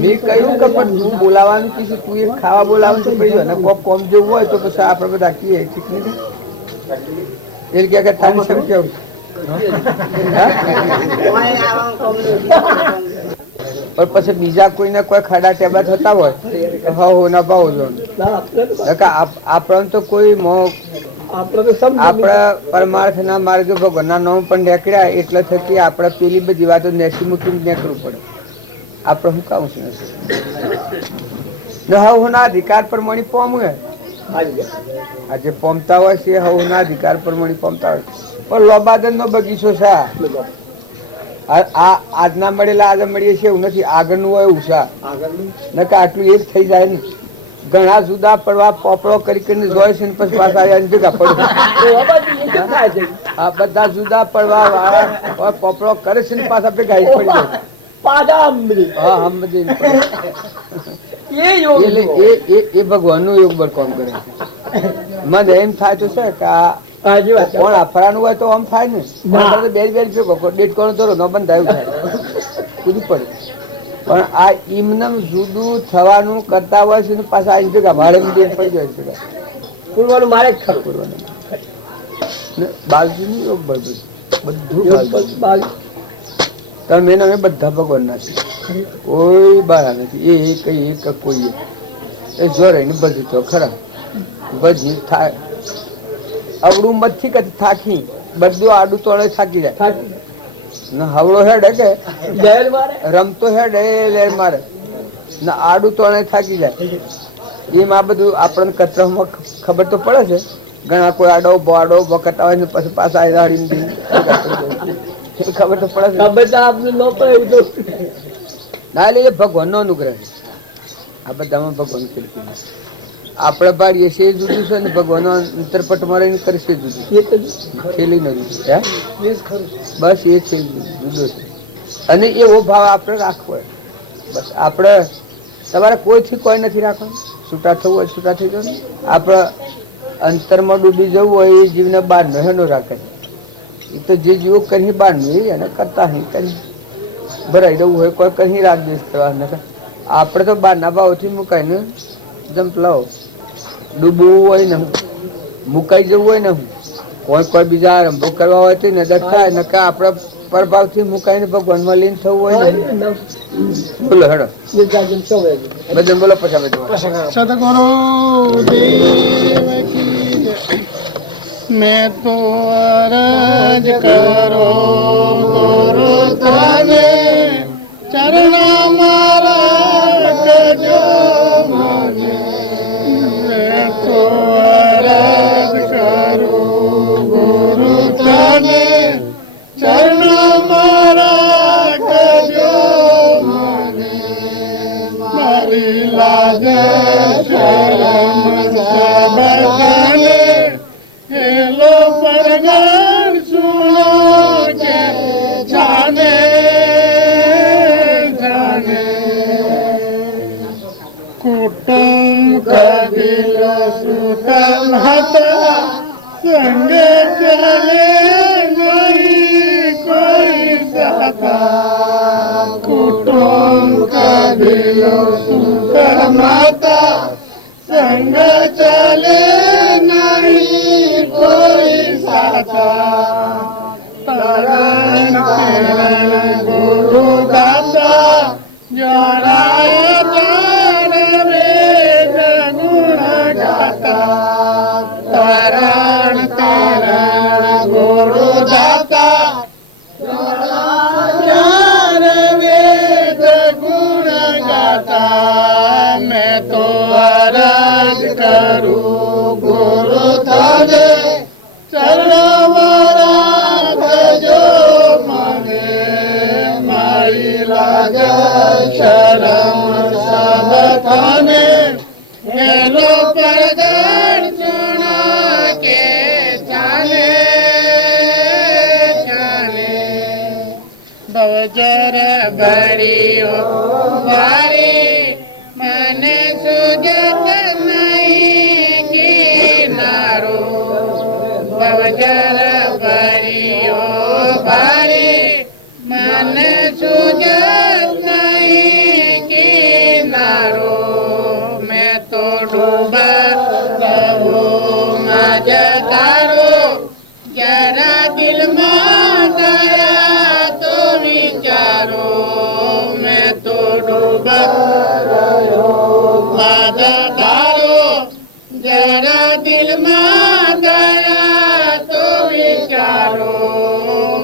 મેં કહ્યું કે પણ તું બોલાવાનું કીધું, તું એ ખાવા બોલાવાનું તો પડી જાય. કોઈ કોમ જેવું હોય તો પછી આપડે બધા કહીએ ઠીક નથી. એ કે તારી સમ કેવું પણ પછી બીજા કોઈને કોઈ ખાડા ટેબા થતા હોય હો ના ભાવ જો આપણને તો કોઈ આપડા પરમાર્થ ના માર્ગે ભગવાનના નામ પણ નીકળ્યા એટલે થકી આપડે પેલી બધી વાતો નેસી મૂકીને નીકળવું પડે. આપડે શું કામ છે હવના અધિકાર પ્રમાણે પોમવે. આજે પોમતા હોય છે હવના અધિકાર પ્રમાણે પોમતા હોય. પણ લોબાદન નો બગીચો છે. આજના મળેલા આજે મળીએ છીએ એવું નથી. આગળનું હોય એવું છે. નકા આટલું એક થઈ જાય ને. ઘણા જુદા પડવા પોપડો કરીને જોય છે પછી પાછા ભેગા પડે. આ બધા જુદા પડવા વાળા પોપડો કરે છે ને પાછા ભેગા પડી જાય. એ ભગવાન નું યોગ બળ કામ કરે છે. મને એમ થાય તો છે કે કોણ આફરાનું હોય તો આમ થાય ને. બે ડેટ કોણ ધરો ન બંધાયું થાય બધું પડે. પણ આ ઇમનમ જુદું થવાનું કરતા હોય છે પાછા આવી ભેગા મારે પડી જાય છે. પૂરવાનું મારે જ ખરું. પૂરવાનું બાજુ નું યોગ બળ બધું તમે અમે બધા ભગવાન ના છે. કોઈ બારા નથી. એ કઈ એક કોઈ એ જોરે ને બધું તો ખરા બધું થાય. અવડું મતથી કે થાકી બધું આડું તોડે થાકી જાય. હવળો હેડે કે રમતો હેડે લેર મારે ને આડું તોડે થાકી જાય. એમ આ બધું આપણને કચરામાં ખબર તો પડે છે. ઘણા કોઈ આડો ઉભો કરતા હોય ને પછી પાછા ખબર તો પડે ના. એટલે એ ભગવાન નો અનુગ્રહ છે. આ બધામાં ભગવાન ખેલતું આપડે પાડીએ છે એ જુદું છે ને ભગવાન અંતરપટ મારીને કરશે જુદું ખેલી નથી. બસ એ છે જુદો છે. અને એવો ભાવ આપણે રાખવો. બસ આપણે તમારે કોઈથી કોઈ નથી રાખવાનું. છૂટા થવું હોય છૂટા થઈ જવું. આપણે અંતરમાં ડૂબી જવું હોય એ જીવને બહાર નહેનો રાખે. એ તો જે જીવો કરી બહાર નહીં એને કરતા નહીં કરી ભરાઈ દવું હોય કોઈ કहीं રાખ દેશ કરવા. આપણે તો બહારના ભાવથી મુકાઈને જંપ લાવો. ડૂબવું હોય ને મુકાઈ જવું હોય ને કોઈ બીજા આરંભો કરવા હોય તો નજર થાય ને આપડે પ્રભાવ થી મુકાઈને ભગવાન માં લીન થવું હોય ને. બોલો હેડો બધું બોલો પછી સદગુરુ દેવ કી જય. મેં તો અરજ કરો ગુરુ તને ચરણ મારા શરમ સબકાને હેલો પરગણ સુનો કે જાને જાને કુટુંબ કબીલો સુતમ હતા સંગ ચલે નહીં કોઈ સખા કુટુંબ કબીલો સુતમ હતા સંગ ચલે નહીં કોઈ સખા તરણ તરણ ગુરુ દાતા જણાય જાણ વેદ ગુણ ગાતા તરણ તરણ ગુરુ દાતા જાણ વેદ ગુણ ગાતા મેં તો અરજ કરું ગુરુ તને ચરણવરા ભજો મને મારી લાજ શરમ સબકાને હેલો પરગણ સુનો કે ચાલે ચાલે બવજર ભર્યો ભારી મને સુજત નહીં કિનારો બવજર ભર્યો ભારી મને સુજત નહીં કિનારો મેં તો ડૂબા રહું મજદારો જરા દિલમાં દયા તો વિચારો મેં તો ડૂબા રહ્યો મજદારો જરા દિલમાં દયા તો વિચારો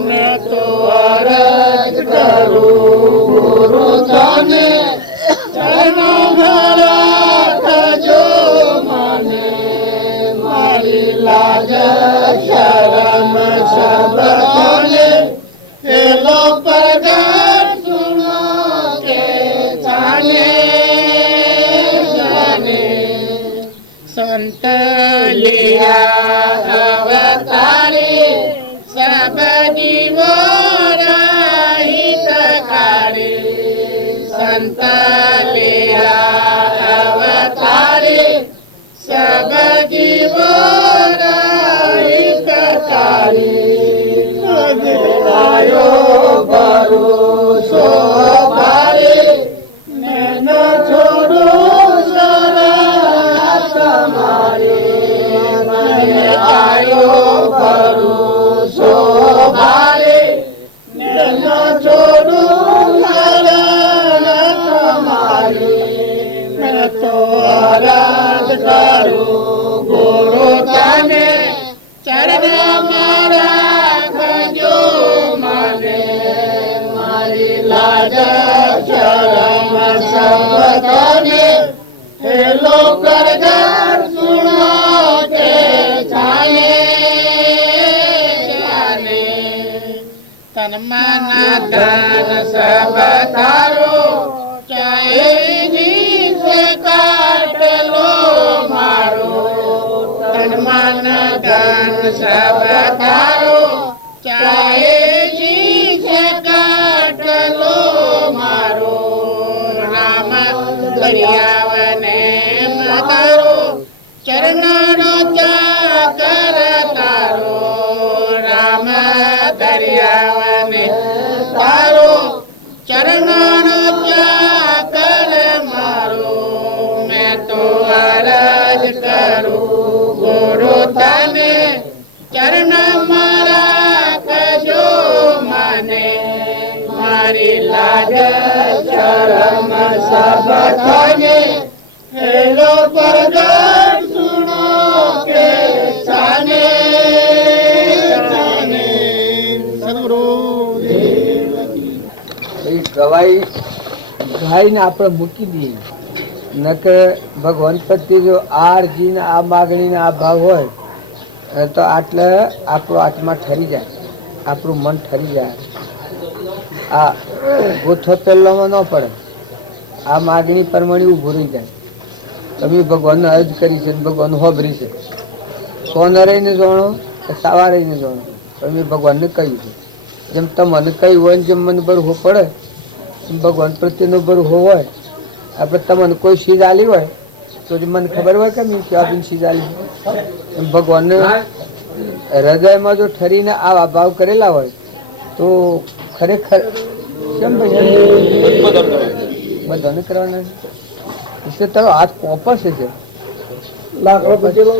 મેં તો અરજ કરું ગુરુ તને ચરણો ભરા થજો મને મારી લાજ શરમ સબકાને હેલો પરગણ સુનો કે ચાલે જાને સંત લિયા અવતારી સબ જીવો હિતકારી સંત લિયા અવતારી સબ જીવો હિતકારી આયો ભરોસો ભારી મેં છોડું શરત તમારી મને આયો ભરોસો ભારી મેં છોડું શરત તમારી મેં તો અરજ કરું ગુરુ તને ચરણ મારા ખજો મને મારી લાજ શરમ સબકાને હેલો પરગણ સુનો કે જાને જાને તન મન ધન સબ તારો ચાહે જીસ કાટલો મારો તન મન ધન સબ તારો ચાહે જીસ કાટલો મારો રામ દરિયાવને તારો ચરણનો ચાકર તારો રામ દરિયાવને તારો ચરણનો ચાકર મારો મેં તો અરજ કરું ગુરુ તને ચરણ મારા કજો મને મારી લાજ શરમ સબકાને હેલો પરગણ સુનો કે જાને જાને સદગુરુ ગવાઈ ગાઈને આપણે મૂકી દઈએ નકે ભગવાન પ્રત્યે જો આ અરજી ને આ માગણી ને આ ભાવ હોય તો આટલે આપણો આત્મા ઠરી જાય, આપણું મન ઠરી જાય. આ ગોથો પહેલામાં ન પડે, આ માગણી પરમણી ઊભું રહી જાય. તમે ભગવાનને અર્જ કરી છે, ભગવાન હોબરી છે. સોના રહીને જાણો કે સાવા રહીને જાણો, તમે ભગવાનને કહ્યું છે. જેમ તમને કહ્યું હોય ને જેમ મને બરહો પડે એમ ભગવાન પ્રત્યેનો બરહો હોય. આપણે તમને કોઈ ચીજ આલી હોય તો મને ખબર હોય કે મેં ક્યાં બી ચીજ આલી. એમ ભગવાનને હૃદયમાં જો ઠરીને આવા ભાવ કરેલા હોય તો ખરેખર કેમ ભાઈ બધાને કરવાના છે. તારો હાથ કોપસ છે લાકડો પચેલો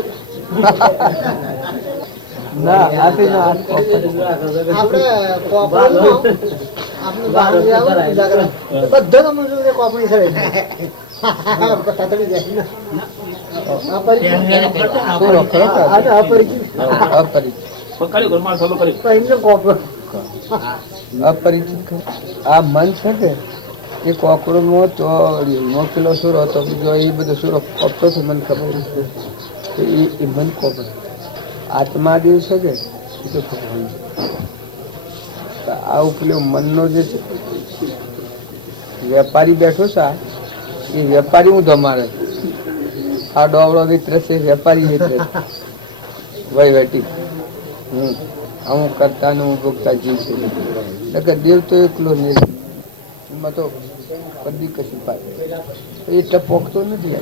ના હાથે ના હાથ કોપસ. અપરિચિત આ મન છે કે એ કોકરો માં તો મોકલો સુરો હતો બીજો એ બધો સુરો કોપતો હતો. મને ખબર છે એ મન કોપર આત્મા દેવ છે કે એ તો ભગવાન. આ ઉપલે મનનો જે છે વેપારી બેઠો છે એ વેપારી હું ધમારે. આ ડોવડો મિત્ર છે વેપારી મિત્ર વહીવટી. અમુક કરતા ને હું ભોગતા જીવ છે. દેવ તો એકલો નહીં, એમાં તો કદી કશું પાય એ ટપોકતો નથી.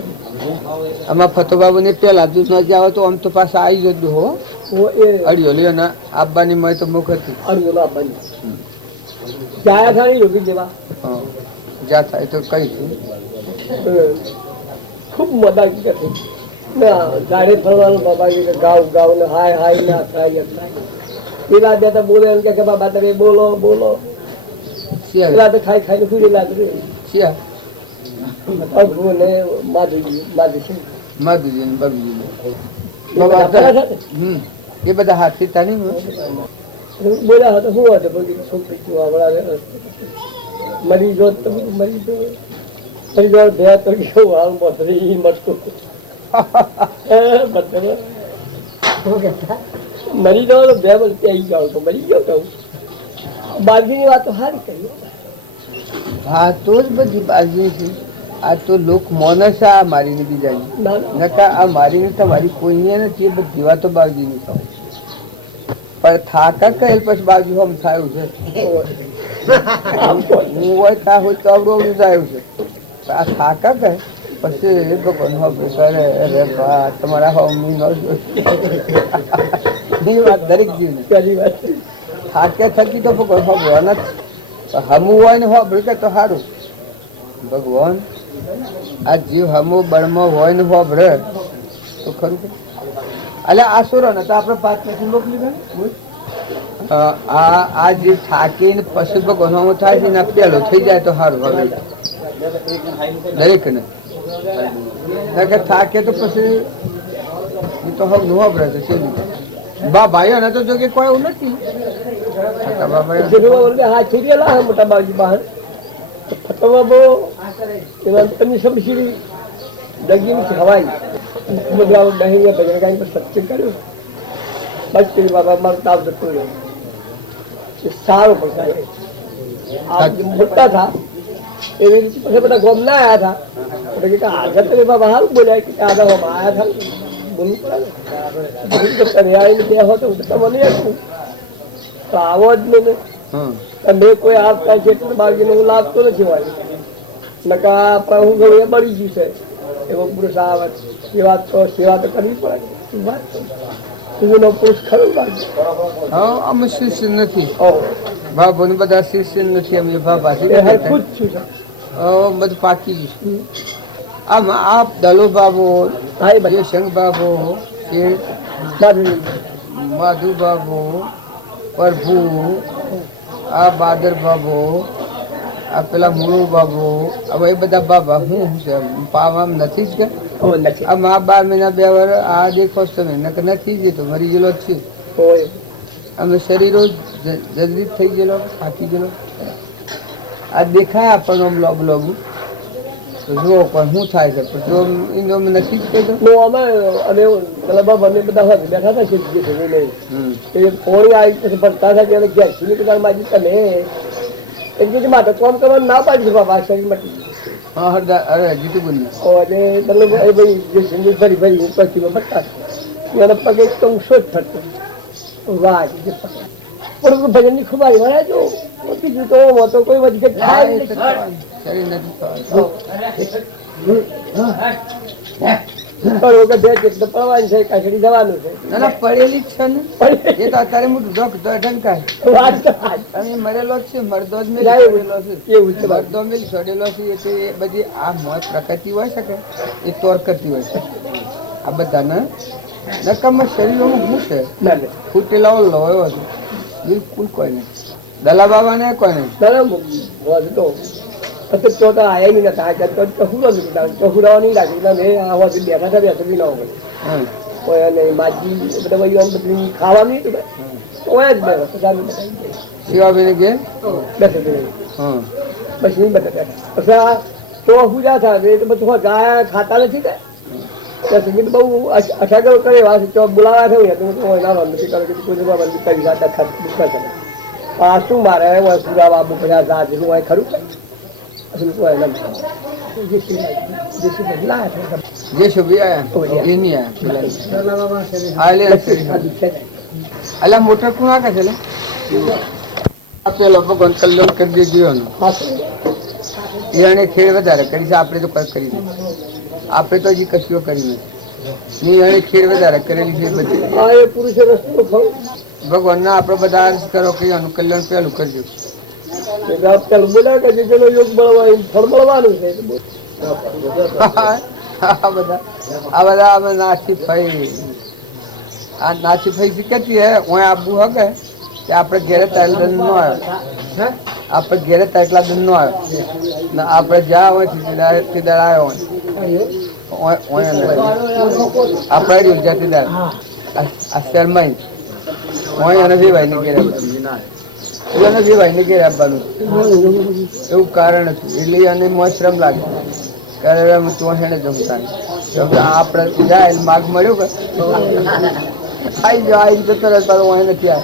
આમાં ફતો બાબુ ને પેલા દૂધ ન જાવ તો આમ તો પાછા આવી જતું હો અડિયો લ્યો ને આપવાની મળે તો મુખ હતી જા થાય તો કઈ ખૂબ મજા ગાડી ફરવાનું બાબા ગાવ ગાવ ને હાય હાય ના થાય પેલા બે તો બોલે એમ કે બાબા તમે બોલો બોલો. પેલા તો ખાઈ ખાઈને ફૂડી લાગે માધુજી એ બધા હાથી તાની બોલ્યા હતા. શું હતું બધી છોકરી મરી જો મરી જો મરી જો બે તો કેવું હાલ મથરી મટતું મરી જાવ તો બે બસ આવી જાવ તો મરી ગયો કહું. બાળકીની વાતો સારી કરી. હા તો જ બધી બાજુ છે. આ તો લોક મોનસ આ મારીને બીજાની નકા આ મારીને તમારી કોઈ નથી. એ બધી વાતો બાજુની થયું પણ થાકા કહેલ પછી બાજુ આમ થયું છે. હું હોય થા હોય તો આવડું આવડું થયું છે. આ થાકા કહે પછી ભગવાન હવે અરે તમારા હોમી ન વાત દરેક જીવને પહેલી વાત થાકે થકી તો ભગવાન હોબળવા નથી. હમું હોય ને હોબળ કે તો સારું. ભગવાન આ જીવ હમું બળમાં હોય ને હોબળે તો ખરું કે એટલે આ સુરો ને તો આપણે પાંચ નથી મોકલી આ જીવ થાકીને પશુ ભગવાન થાય છે ને પેલો થઈ જાય તો સારું. હવે દરેક ને થાકે તો પછી તો હમ નું હોબળે તો છે બા ભાઈઓ ને તો જો કે કોઈ એવું નથી. હાથ છેલ્લા મોટા બાજુ બહાર તમે સમજી દગી હવાઈ બધા બહેન ભજન પર સત્સંગ કર્યું બસ બાબા મારો તાવ જતો રહ્યો. સારો પડે મોટા થા એવી રીતે પછી બધા ગોમ ના આવ્યા હતા. આગળ તમે બાબા હાલ બોલ્યા કે આદા આવ્યા હતા બોલવું પડે. બે હોતો તમને આપું તો આવો જ ને મેં કોઈ આપતા છે બાળકીને હું લાભતો નથી હોય નકા પણ હું ઘણું એ બળી ગયું છે એવો પુરુષ આવે સેવા તો કરવી પડે. પુરુષ ખરું બાળકી અમે શિષ્ય નથી ભાભો ને બધા શિષ્ય નથી. અમે ભાભા ખુદ છું બધું પાકી ગયું. આમ આપ દલો બાબો શંખ બાબો માધુ બાબો પ્રભુ આ બાદર બાબો આ પેલા મુળુ બાબો હવે એ બધા બાબા હું છે પામ નથી જ કે આમ આ 12 મહિના 2 વર્ષ આ દેખો તમે નથી જતો મરી ગયેલો જ છે. અમે શરીરો જર્જરિત થઈ ગયેલો થાકી ગયેલો આ દેખાય આપણને આમ લોબ લોબું જુઓ પણ શું થાય છે પણ જો એનો નથી જ કહેતો અમે અને બધા હોય બેઠા હતા છે કોણી આવી પછી ભરતા હતા ત્યારે ગેસ બધા માજી તમે એમ કે માટે કોમ કરવાનું ના પાડી છે બાબા શરીર માટે હા હરદા અરે જીતુ બોલી અને દલ્લુભાઈ ભાઈ જે સિંગલ ફરી ફરી પછીમાં બતા એના પગે તો હું શોધ થતો વાહ જે પગે પણ ભજન ની ખુબારી વળે જો બીજું તો તો કોઈ વધી થાય શરીર નથી પડવાની છે કાછડી જવાનું છે ના પડેલી જ છે ને એ તો અત્યારે મોટું ઢંકાય અને મરેલો જ છે મરદો જ મેલી છોડેલો છે એવું છે મરદો મેલી છોડેલો છે એ બધી આ મોત પ્રકૃતિ હોય શકે એ તોર કરતી હોય છે આ બધાને નકામમાં શરીરોમાં શું છે ફૂટેલા લોયો હતો બિલકુલ કોઈ નહીં દલા બાબા ને કોઈ નહીં ચોટા આયા નહીં નતા ચહુડાઓ નહીં રાખી બેઠા હતા બેસી ના હોય અને માજી બધા બધી ખાવાનું શિવાબેન કે બસ નહીં બધા પછી આ તો પૂજા થાય તો બધું ગાય ખાતા નથી કે સંગીત બહુ અઠાગર કરે ચોક બોલાવા થયું નથી કરે કોઈ આ શું મારે સુરા બાબુ બધા જાતનું હોય ખરું જે શુભી આયા એ નહીં આયા અલા મોટર કોણ આકે છે પેલો ભગવાન કલ્યાણ કરી દેજો એને ખેડ વધારે કરી છે આપણે તો કઈ કરી નથી આપણે તો હજી કશું કરી નથી એને ખેડ વધારે કરેલી છે બધી પુરુષ રસ્તો ભગવાન ના આપડે બધા અર્જ કરો કે એનું કલ્યાણ પેલું કરજો બોલ્યા કે જેનો યોગ મળવા ફળ મળવાનું છે આ બધા અમે નાસી ફઈ આ નાસી ફઈ શીખતી હે હું આબુ હગે કે આપણે ઘેરે તારેલા દંડ નો આવ્યો આપણે ઘેરે તારેલા દંડ નો આવ્યો આપણે જ્યાં હોય તે દાડ આવ્યો હોય આપણે જાતિ દાડ આ શર્માઈ હોય અને ભાઈ ને ઘેરે એને બે ભાઈ ને ઘેરે આપવાનું એવું કારણ હતું એટલે એને મોજ શ્રમ લાગે કારણ તું એને જમતા આપણે જાય માર્ગ મળ્યો કે આવી જાઓ આવી જતો રહે હું નથી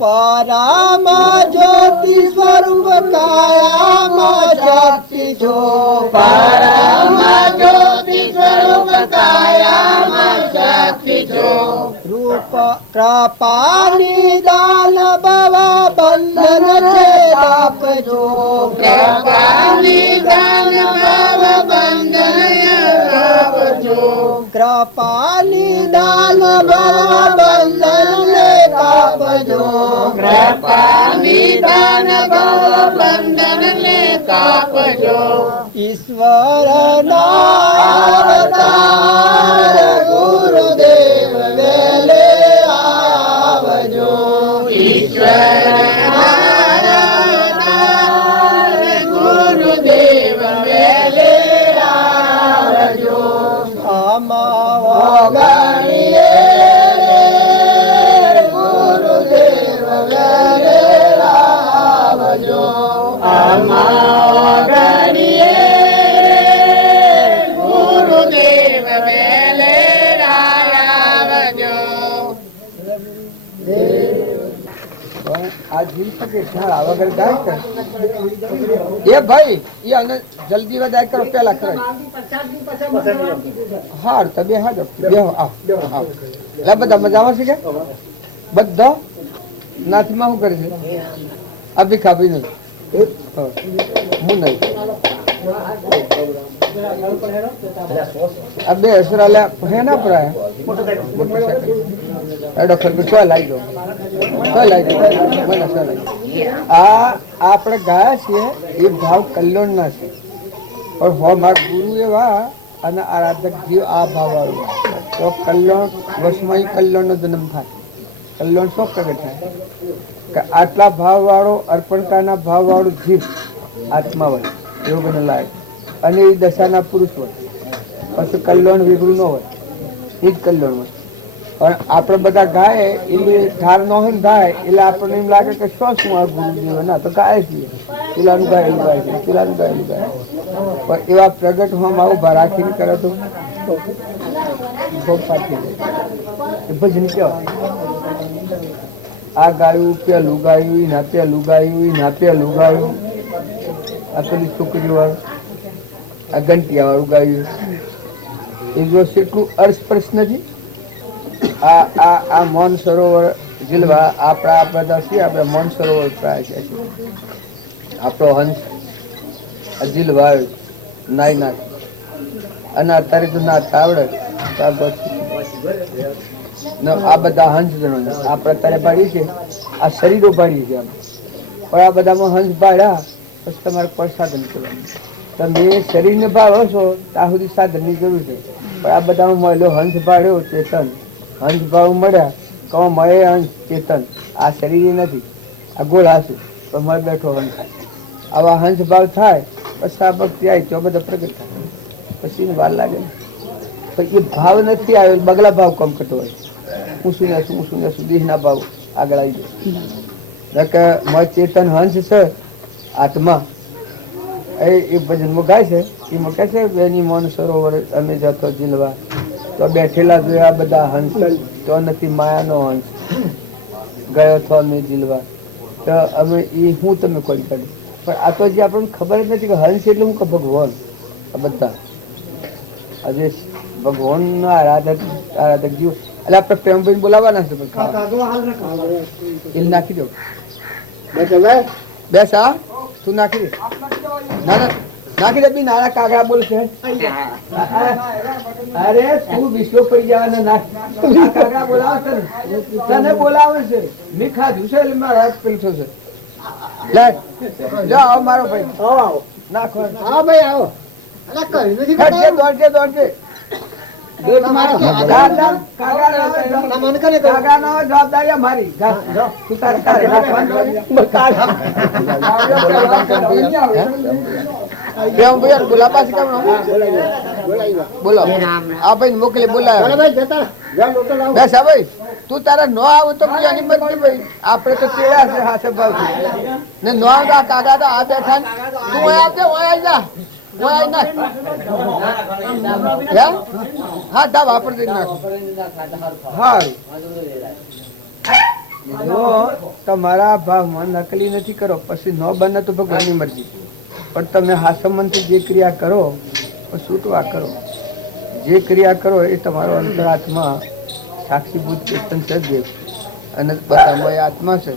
પરામાં જ્યોતિ સ્વરૂપ કાયામાં શક્તિ છો પરામાં જ્યોતિ સ્વરૂપ કાયામાં શક્તિ છો રૂપ કૃપાની દાન ભવ બંધન છે આપજો કૃપાની દાન ભવ બંધન આપજો કૃપાની દાન ભવ બંધન કાપજો કૃપાની દાન ભવ બંધન ને કાપજો ઈશ્વર અવતાર ગુરુદેવ વેલે આવજો ઈશ્વર અવતાર ગુરુદેવ વેલે આવજો આમાં વગાડીએ એ ભાઈ એ જલ્દી વધારે કરો પેલા કરો હાર તો બે હાર બધા મજામાં છે કે બધા નાથમાં શું કરે છે અભી ખાબી નહીં હું નહીં બે હસરા હે ના પરાય આ આપણે ગાયા છીએ એ ભાવ કલ્યાણ ના છે પણ હો મારા ગુરુ એવા અને આરાધક જીવ આ ભાવ વાળું તો કલ્યાણ વર્ષમાં કલ્યાણ નો જન્મ થાય કલ્યાણ શું પ્રગટ થાય કે આટલા ભાવ વાળો અર્પણકાના ભાવ વાળું જીવ આત્મા હોય એવું બને લાયક અને એ દશાના પુરુષ હોય પછી કલ્યાણ વિગડું ન હોય એ જ કલ્યાણ હોય પણ આપણે બધા ગાય એટલે ઠાર ન હોય ગાય એટલે આપણને એમ લાગે કે શું આ ગુરુજી ના તો ગાય છીએ પેલાનું ગાયેલું ગાય છે પેલાનું ગાયેલું ગાય પણ એવા પ્રગટ હું ઉભા રાખીને કરે તો ભોગ પાછી ભજન કેવા આ ગાયું પેલું ગાયું ના પેલું ગાયું ના પેલું ગાયું આ પેલી છોકરીઓ વાળું આ ઘંટિયા વાળું ગાયું એ જો કેટલું અર્થસ્પર્શ નથી. આ આ આ મૌન સરોવર જીલવા આપણા બધા છીએ આપણે મૌન સરોવર પ્રાય છે. આપણો હંસ જીલવા નાઈ નાખ અને અત્યારે તો ના આવડે આ બધા હંસ જણો આપણે અત્યારે પાડીએ છીએ આ શરીરો પાડીએ છીએ પણ આ બધામાં હંસ પાડ્યા પછી તમારે પર સાધન કરવાનું. તમે શરીરને ભાવો છો ત્યાં સુધી સાધનની જરૂર છે પણ આ બધામાં મળેલો હંસ પાડ્યો ચેતન હંસ ભાવ મળ્યા કહો મળે હંસ ચેતન આ શરીર નથી આ ગોળા છે પણ મળે બેઠો હંસ આવા હંસ ભાવ થાય પછી આ ભક્તિ આવી તો બધા પ્રગટ થાય પછી વાર લાગે ને પણ એ ભાવ નથી આવ્યો બગલા ભાવ કમ કટો હોય હું શું દેહના ભાવ આગળ આવી જાય કે મય ચેતન હંસ છે આત્મા એ ભજનમાં ગાય છે એમાં કહે છે બેની મૌન સરોવર અમે જતો જીલવા તો બેઠેલા જોયા બધા હંસ તો નથી માયાનો હંસ ગયો તો અમે જીલવા તો અમે એ હું તમે કોઈ કાઢ્યું પણ આ તો જે આપણને ખબર જ નથી કે હંસ એટલે હું કે ભગવાન આ બધા આજે ભગવાનના આરાધક જીવ એટલે આપણે પ્રેમભાઈ બોલાવવાના છે એ નાખી દો બેસ આ તું નાખી દે ના ના નાખી દે બી નાના કાગડા બોલશે અરે તું વિશ્વ પડી જવાના નાખ કાગડા બોલાવે છે તને બોલાવે છે મેં ખાધું છે એટલે મારા હાથ પેલસો છે લે જાઓ આવો મારો ભાઈ આવો નાખો હા ભાઈ આવો દોડજે જવાબદારી મારી બોલો આ ભાઈ મોકલી બોલાય બસ ભાઈ તું તારા ન આવું તો એની મરજી ભાઈ આપડે તો તેડા છે હાથે ભાવ ને ન આવતા કાકા તો આ બેઠા તું આવજે આવી જા હા દા વાપરતી નાખો હા જો તમારા ભાવમાં નકલી નથી કરો પછી ન બને તો ભગવાનની મરજી પણ તમે હાસમનથી જે ક્રિયા કરો છૂટવા કરો જે ક્રિયા કરો એ તમારો અંતરાત્મા સાક્ષીભૂત ચેતન સદદેવ અને બધામાં આત્મા છે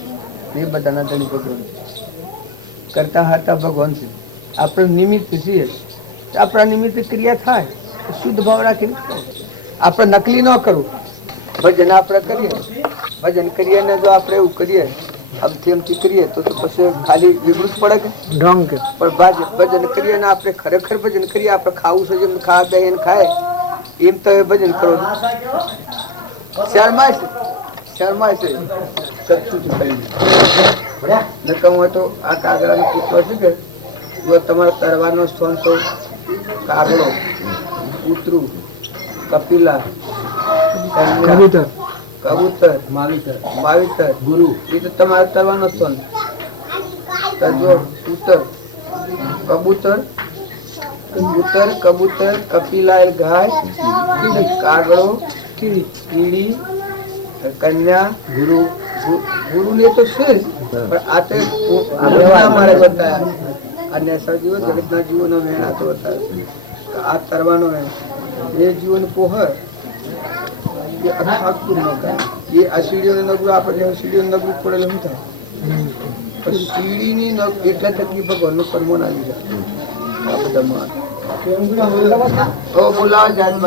એ બધાના ધણી ભગવાન છે કરતા હારતા ભગવાન છે આપણે નિમિત્ત છીએ આપણા નિમિત્તે ક્રિયા થાય શુદ્ધ ભાવ રાખીને આપણે નકલી ન કરવું ભજન આપણે કરીએ ભજન કરીએ ને જો આપણે એવું કરીએ આમથી કરીએ તો પછી ખાલી વિકૃત પડે કે ઢોંગ કે પણ ભજન કરીએ ને આપણે ખરેખર ભજન કરીએ આપણે ખાવું છે જેમ ખાવા બે એને ખાય એમ તો ભજન કરો શર્માય છે નકમ હોય તો આ કાગડાનો પૂછવા છે કે જો તમારે તરવાનો સ્થાન તો કાગડો કૂતરું કપિલા કબૂતર માવિતર ગુરુ એ તો તમારે તરવાનો સ્થાન જો કબૂતર કપિલા ગાય કાગડો કીડી કન્યા ગુરુ ને તો છે પણ આ તો મારે બતાયા અને સજીવો જગતના જીવોનો મેળા તો આ તરવાનો એ જીવન પોહર એ અખાતું ન કરે એ આ સીડીઓ નગરું આપણે સીડીઓ નગરું પડેલું શું થાય સીડીની એટલા થકી ભગવાનનો પરમોન આવી જાય આ બધામાં બોલાવ જાય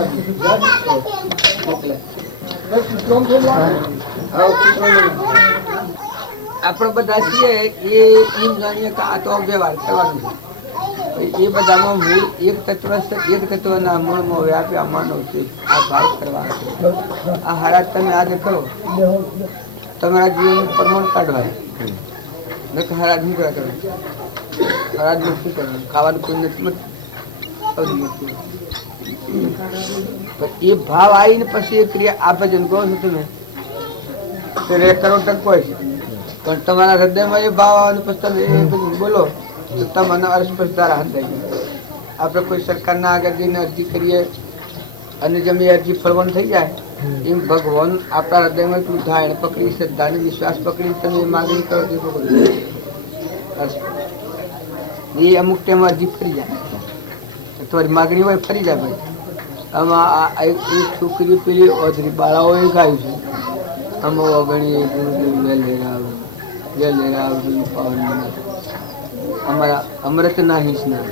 મોકલે આપણે બધા છીએ એ એમ જાણીએ કે આ તો વ્યવહાર કરવાનો છે એ બધામાં મૂળ એક તત્વના મૂળમાં વ્યાપ્યા માનવ છે આ ભાવ કરવાનો આ હારાજ તમે આજે કરો તમારા જીવનનું પ્રમાણ કાઢવાનું હારાજ શું કરવા કરવાનું હારાજનું શું કરવાનું ખાવાનું કોઈ નથી એ ભાવ આવીને પછી એ ક્રિયા આ ભજન કહો છો તમે કરો ટકો છે પણ તમારા હૃદયમાં એ ભાવ આવે પછી તમે એ ભજન બોલો તો તમને અસ્પષ્ટ તારા હંધાઈ જાય. આપણે કોઈ સરકારના આગળ જઈને અરજી કરીએ અને જેમ એ અરજી ફળવણ થઈ જાય એમ ભગવાન આપણા હૃદયમાં તું ધાયણ પકડી શ્રદ્ધાને વિશ્વાસ પકડી તમે માગણી કરો છો એ અમુક ટાઈમ અરજી ફરી જાય તમારી માગણી હોય ફરી જાય ભાઈ. આમાં એક છોકરી પેલી ઓધરી બાળાઓએ ગાયું છે આમાં વગણી અમારા અમૃતના હિંસના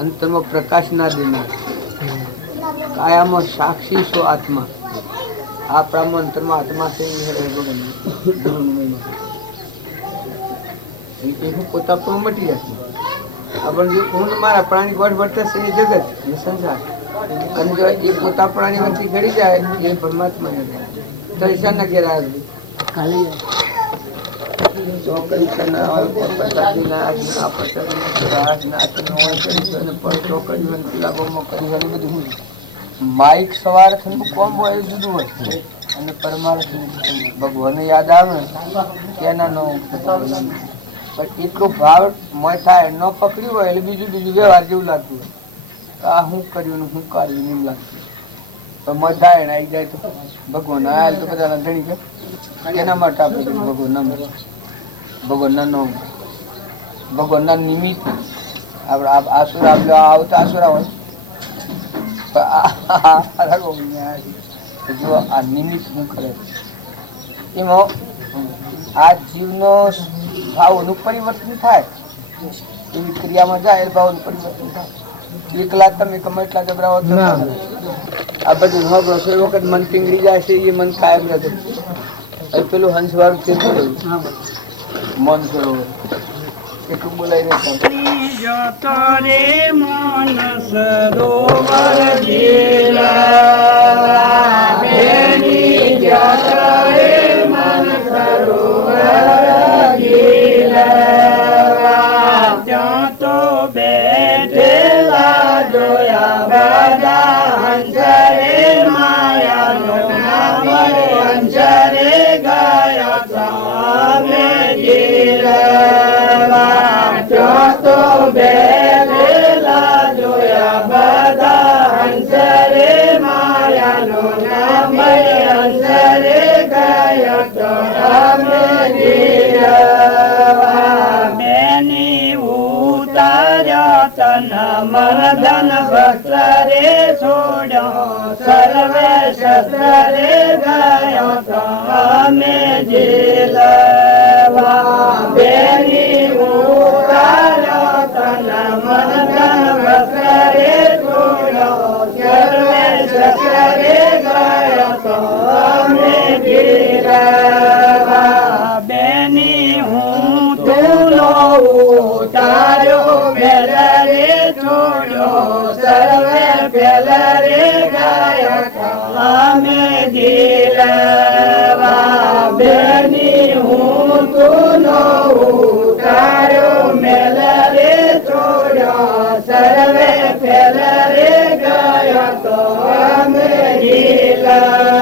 અંતમાં પ્રકાશના દેનાર કાયામાં સાક્ષી છો આત્મા આપણામાં અંતરમાં આત્મા છે હું પોતા પણ મટી જશે આપણને હું મારા પ્રાણી ગોઠ વર્તે છે એ જગત એ સંસાર અને જો એ પોતા પ્રાણી વચ્ચે ઘડી જાય એ પરમાત્મા તો ઈશાના ઘેર આવે ખાલી ચોકડી માઇક સવાર થઈને કોમ હોય એ જુદું હોય અને પરમાર્થ ભગવાન યાદ આવે કે એના નો પણ એટલો ભાવ મય થાય ન પકડ્યું હોય એટલે બીજું વ્યવહાર જેવું લાગતું હોય આ શું કર્યું ને શું કર્યું એમ લાગતું પણ મય થાય ને આવી જાય તો ભગવાન આયા તો બધા ધણી છે એના માટે આપણે ભગવાનના નિમિત્ત આપણે આસુર આવતા આસુરા હોય જો આ નિમિત્ત શું કરે એમાં આ જીવનો ભાવનું પરિવર્તન થાય એવી ક્રિયામાં જાય ભાવનું પરિવર્તન થાય. એકલા તમે ગમે એટલા જબરાવો આ બધું હબરો એ વખત મન પીંગળી જાય છે એ મન કાયમ રહે. પેલું હંસવાળું છે મન સરોવર એટલું બોલાઈ મરદન વસ્ત્રે છોડ્યો સર્વે શસ્ત્રે ગયો તો અમે જીલવા બેની ઉતાર્યો તન મરદન વસ્ત્રે છોડ્યો સર્વે શસ્ત્રે ગયો તો અમે જીલવા બેની હું તુલો ઉતાર્યો સર્વે પેલા રે ગાય અમે જીલવા બેની હું તુનો ઉતાર્યો મેલા રે છોડ્યો સર્વે પેલા રે ગાય તો અમે જીલવા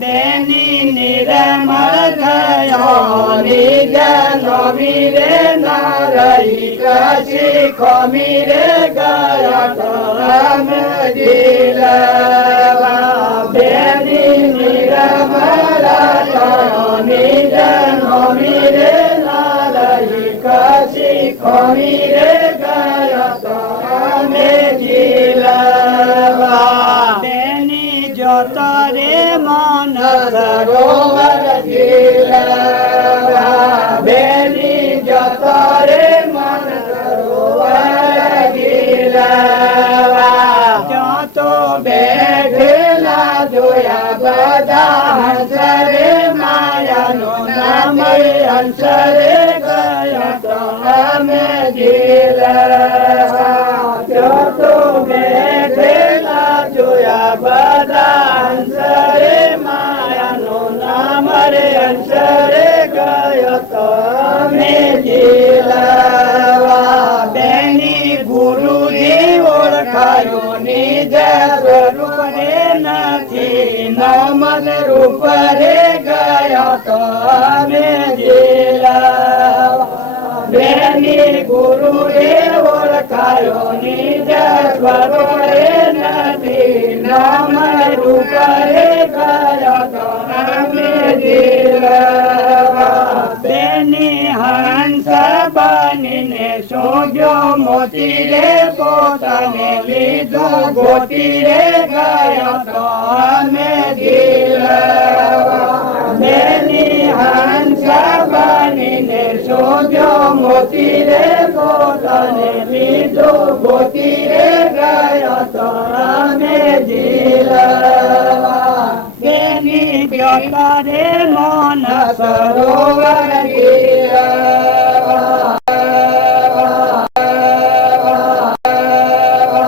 બેની નિરમળ ગયો નિજનો વીરે નારઈ કશી ખમીરે ગયા તો અમે જીલવા બેની નિરમળ નિજનો વીરે નારઈ કશી ખમીરે ગયા તો અમે જીલવા બેની જોતો રે મન સરોવર જીલવા બેની જોતો રે મન સરોવર જીલવા જોતો બેઠેલા જોયા બધા હંસરે માયાનો નામ હંસરે ગયા તો અમે જીલવા જોતો બેઠેલા જોયા બધા હંસરે માયાનો નામ રે હંસરે ગયો તો અમે જીલવા બેની ગુરુજી ઓળખાયો નિજ સ્વરૂપ રે નથી નમન રૂપ રે ગયો તો અમે જીલવા તેની ગુરુએ ઓળખાયો નિજ સ્વરૂપે નથી નામ રૂપે ગયો તો નામે જીલવા તેની હંસ બનીને શોધ્યો મોતી રે પોતાને લીધો ગોતી રે ગયો તો અમે જીલવા તેની હંસ બનીને શોધ્યો મોતી રે પોતાને લીધો ગોતી રે ગયો તો અમે જીલવા તેની પ્યોતા રે મોન સરોવર ગીરા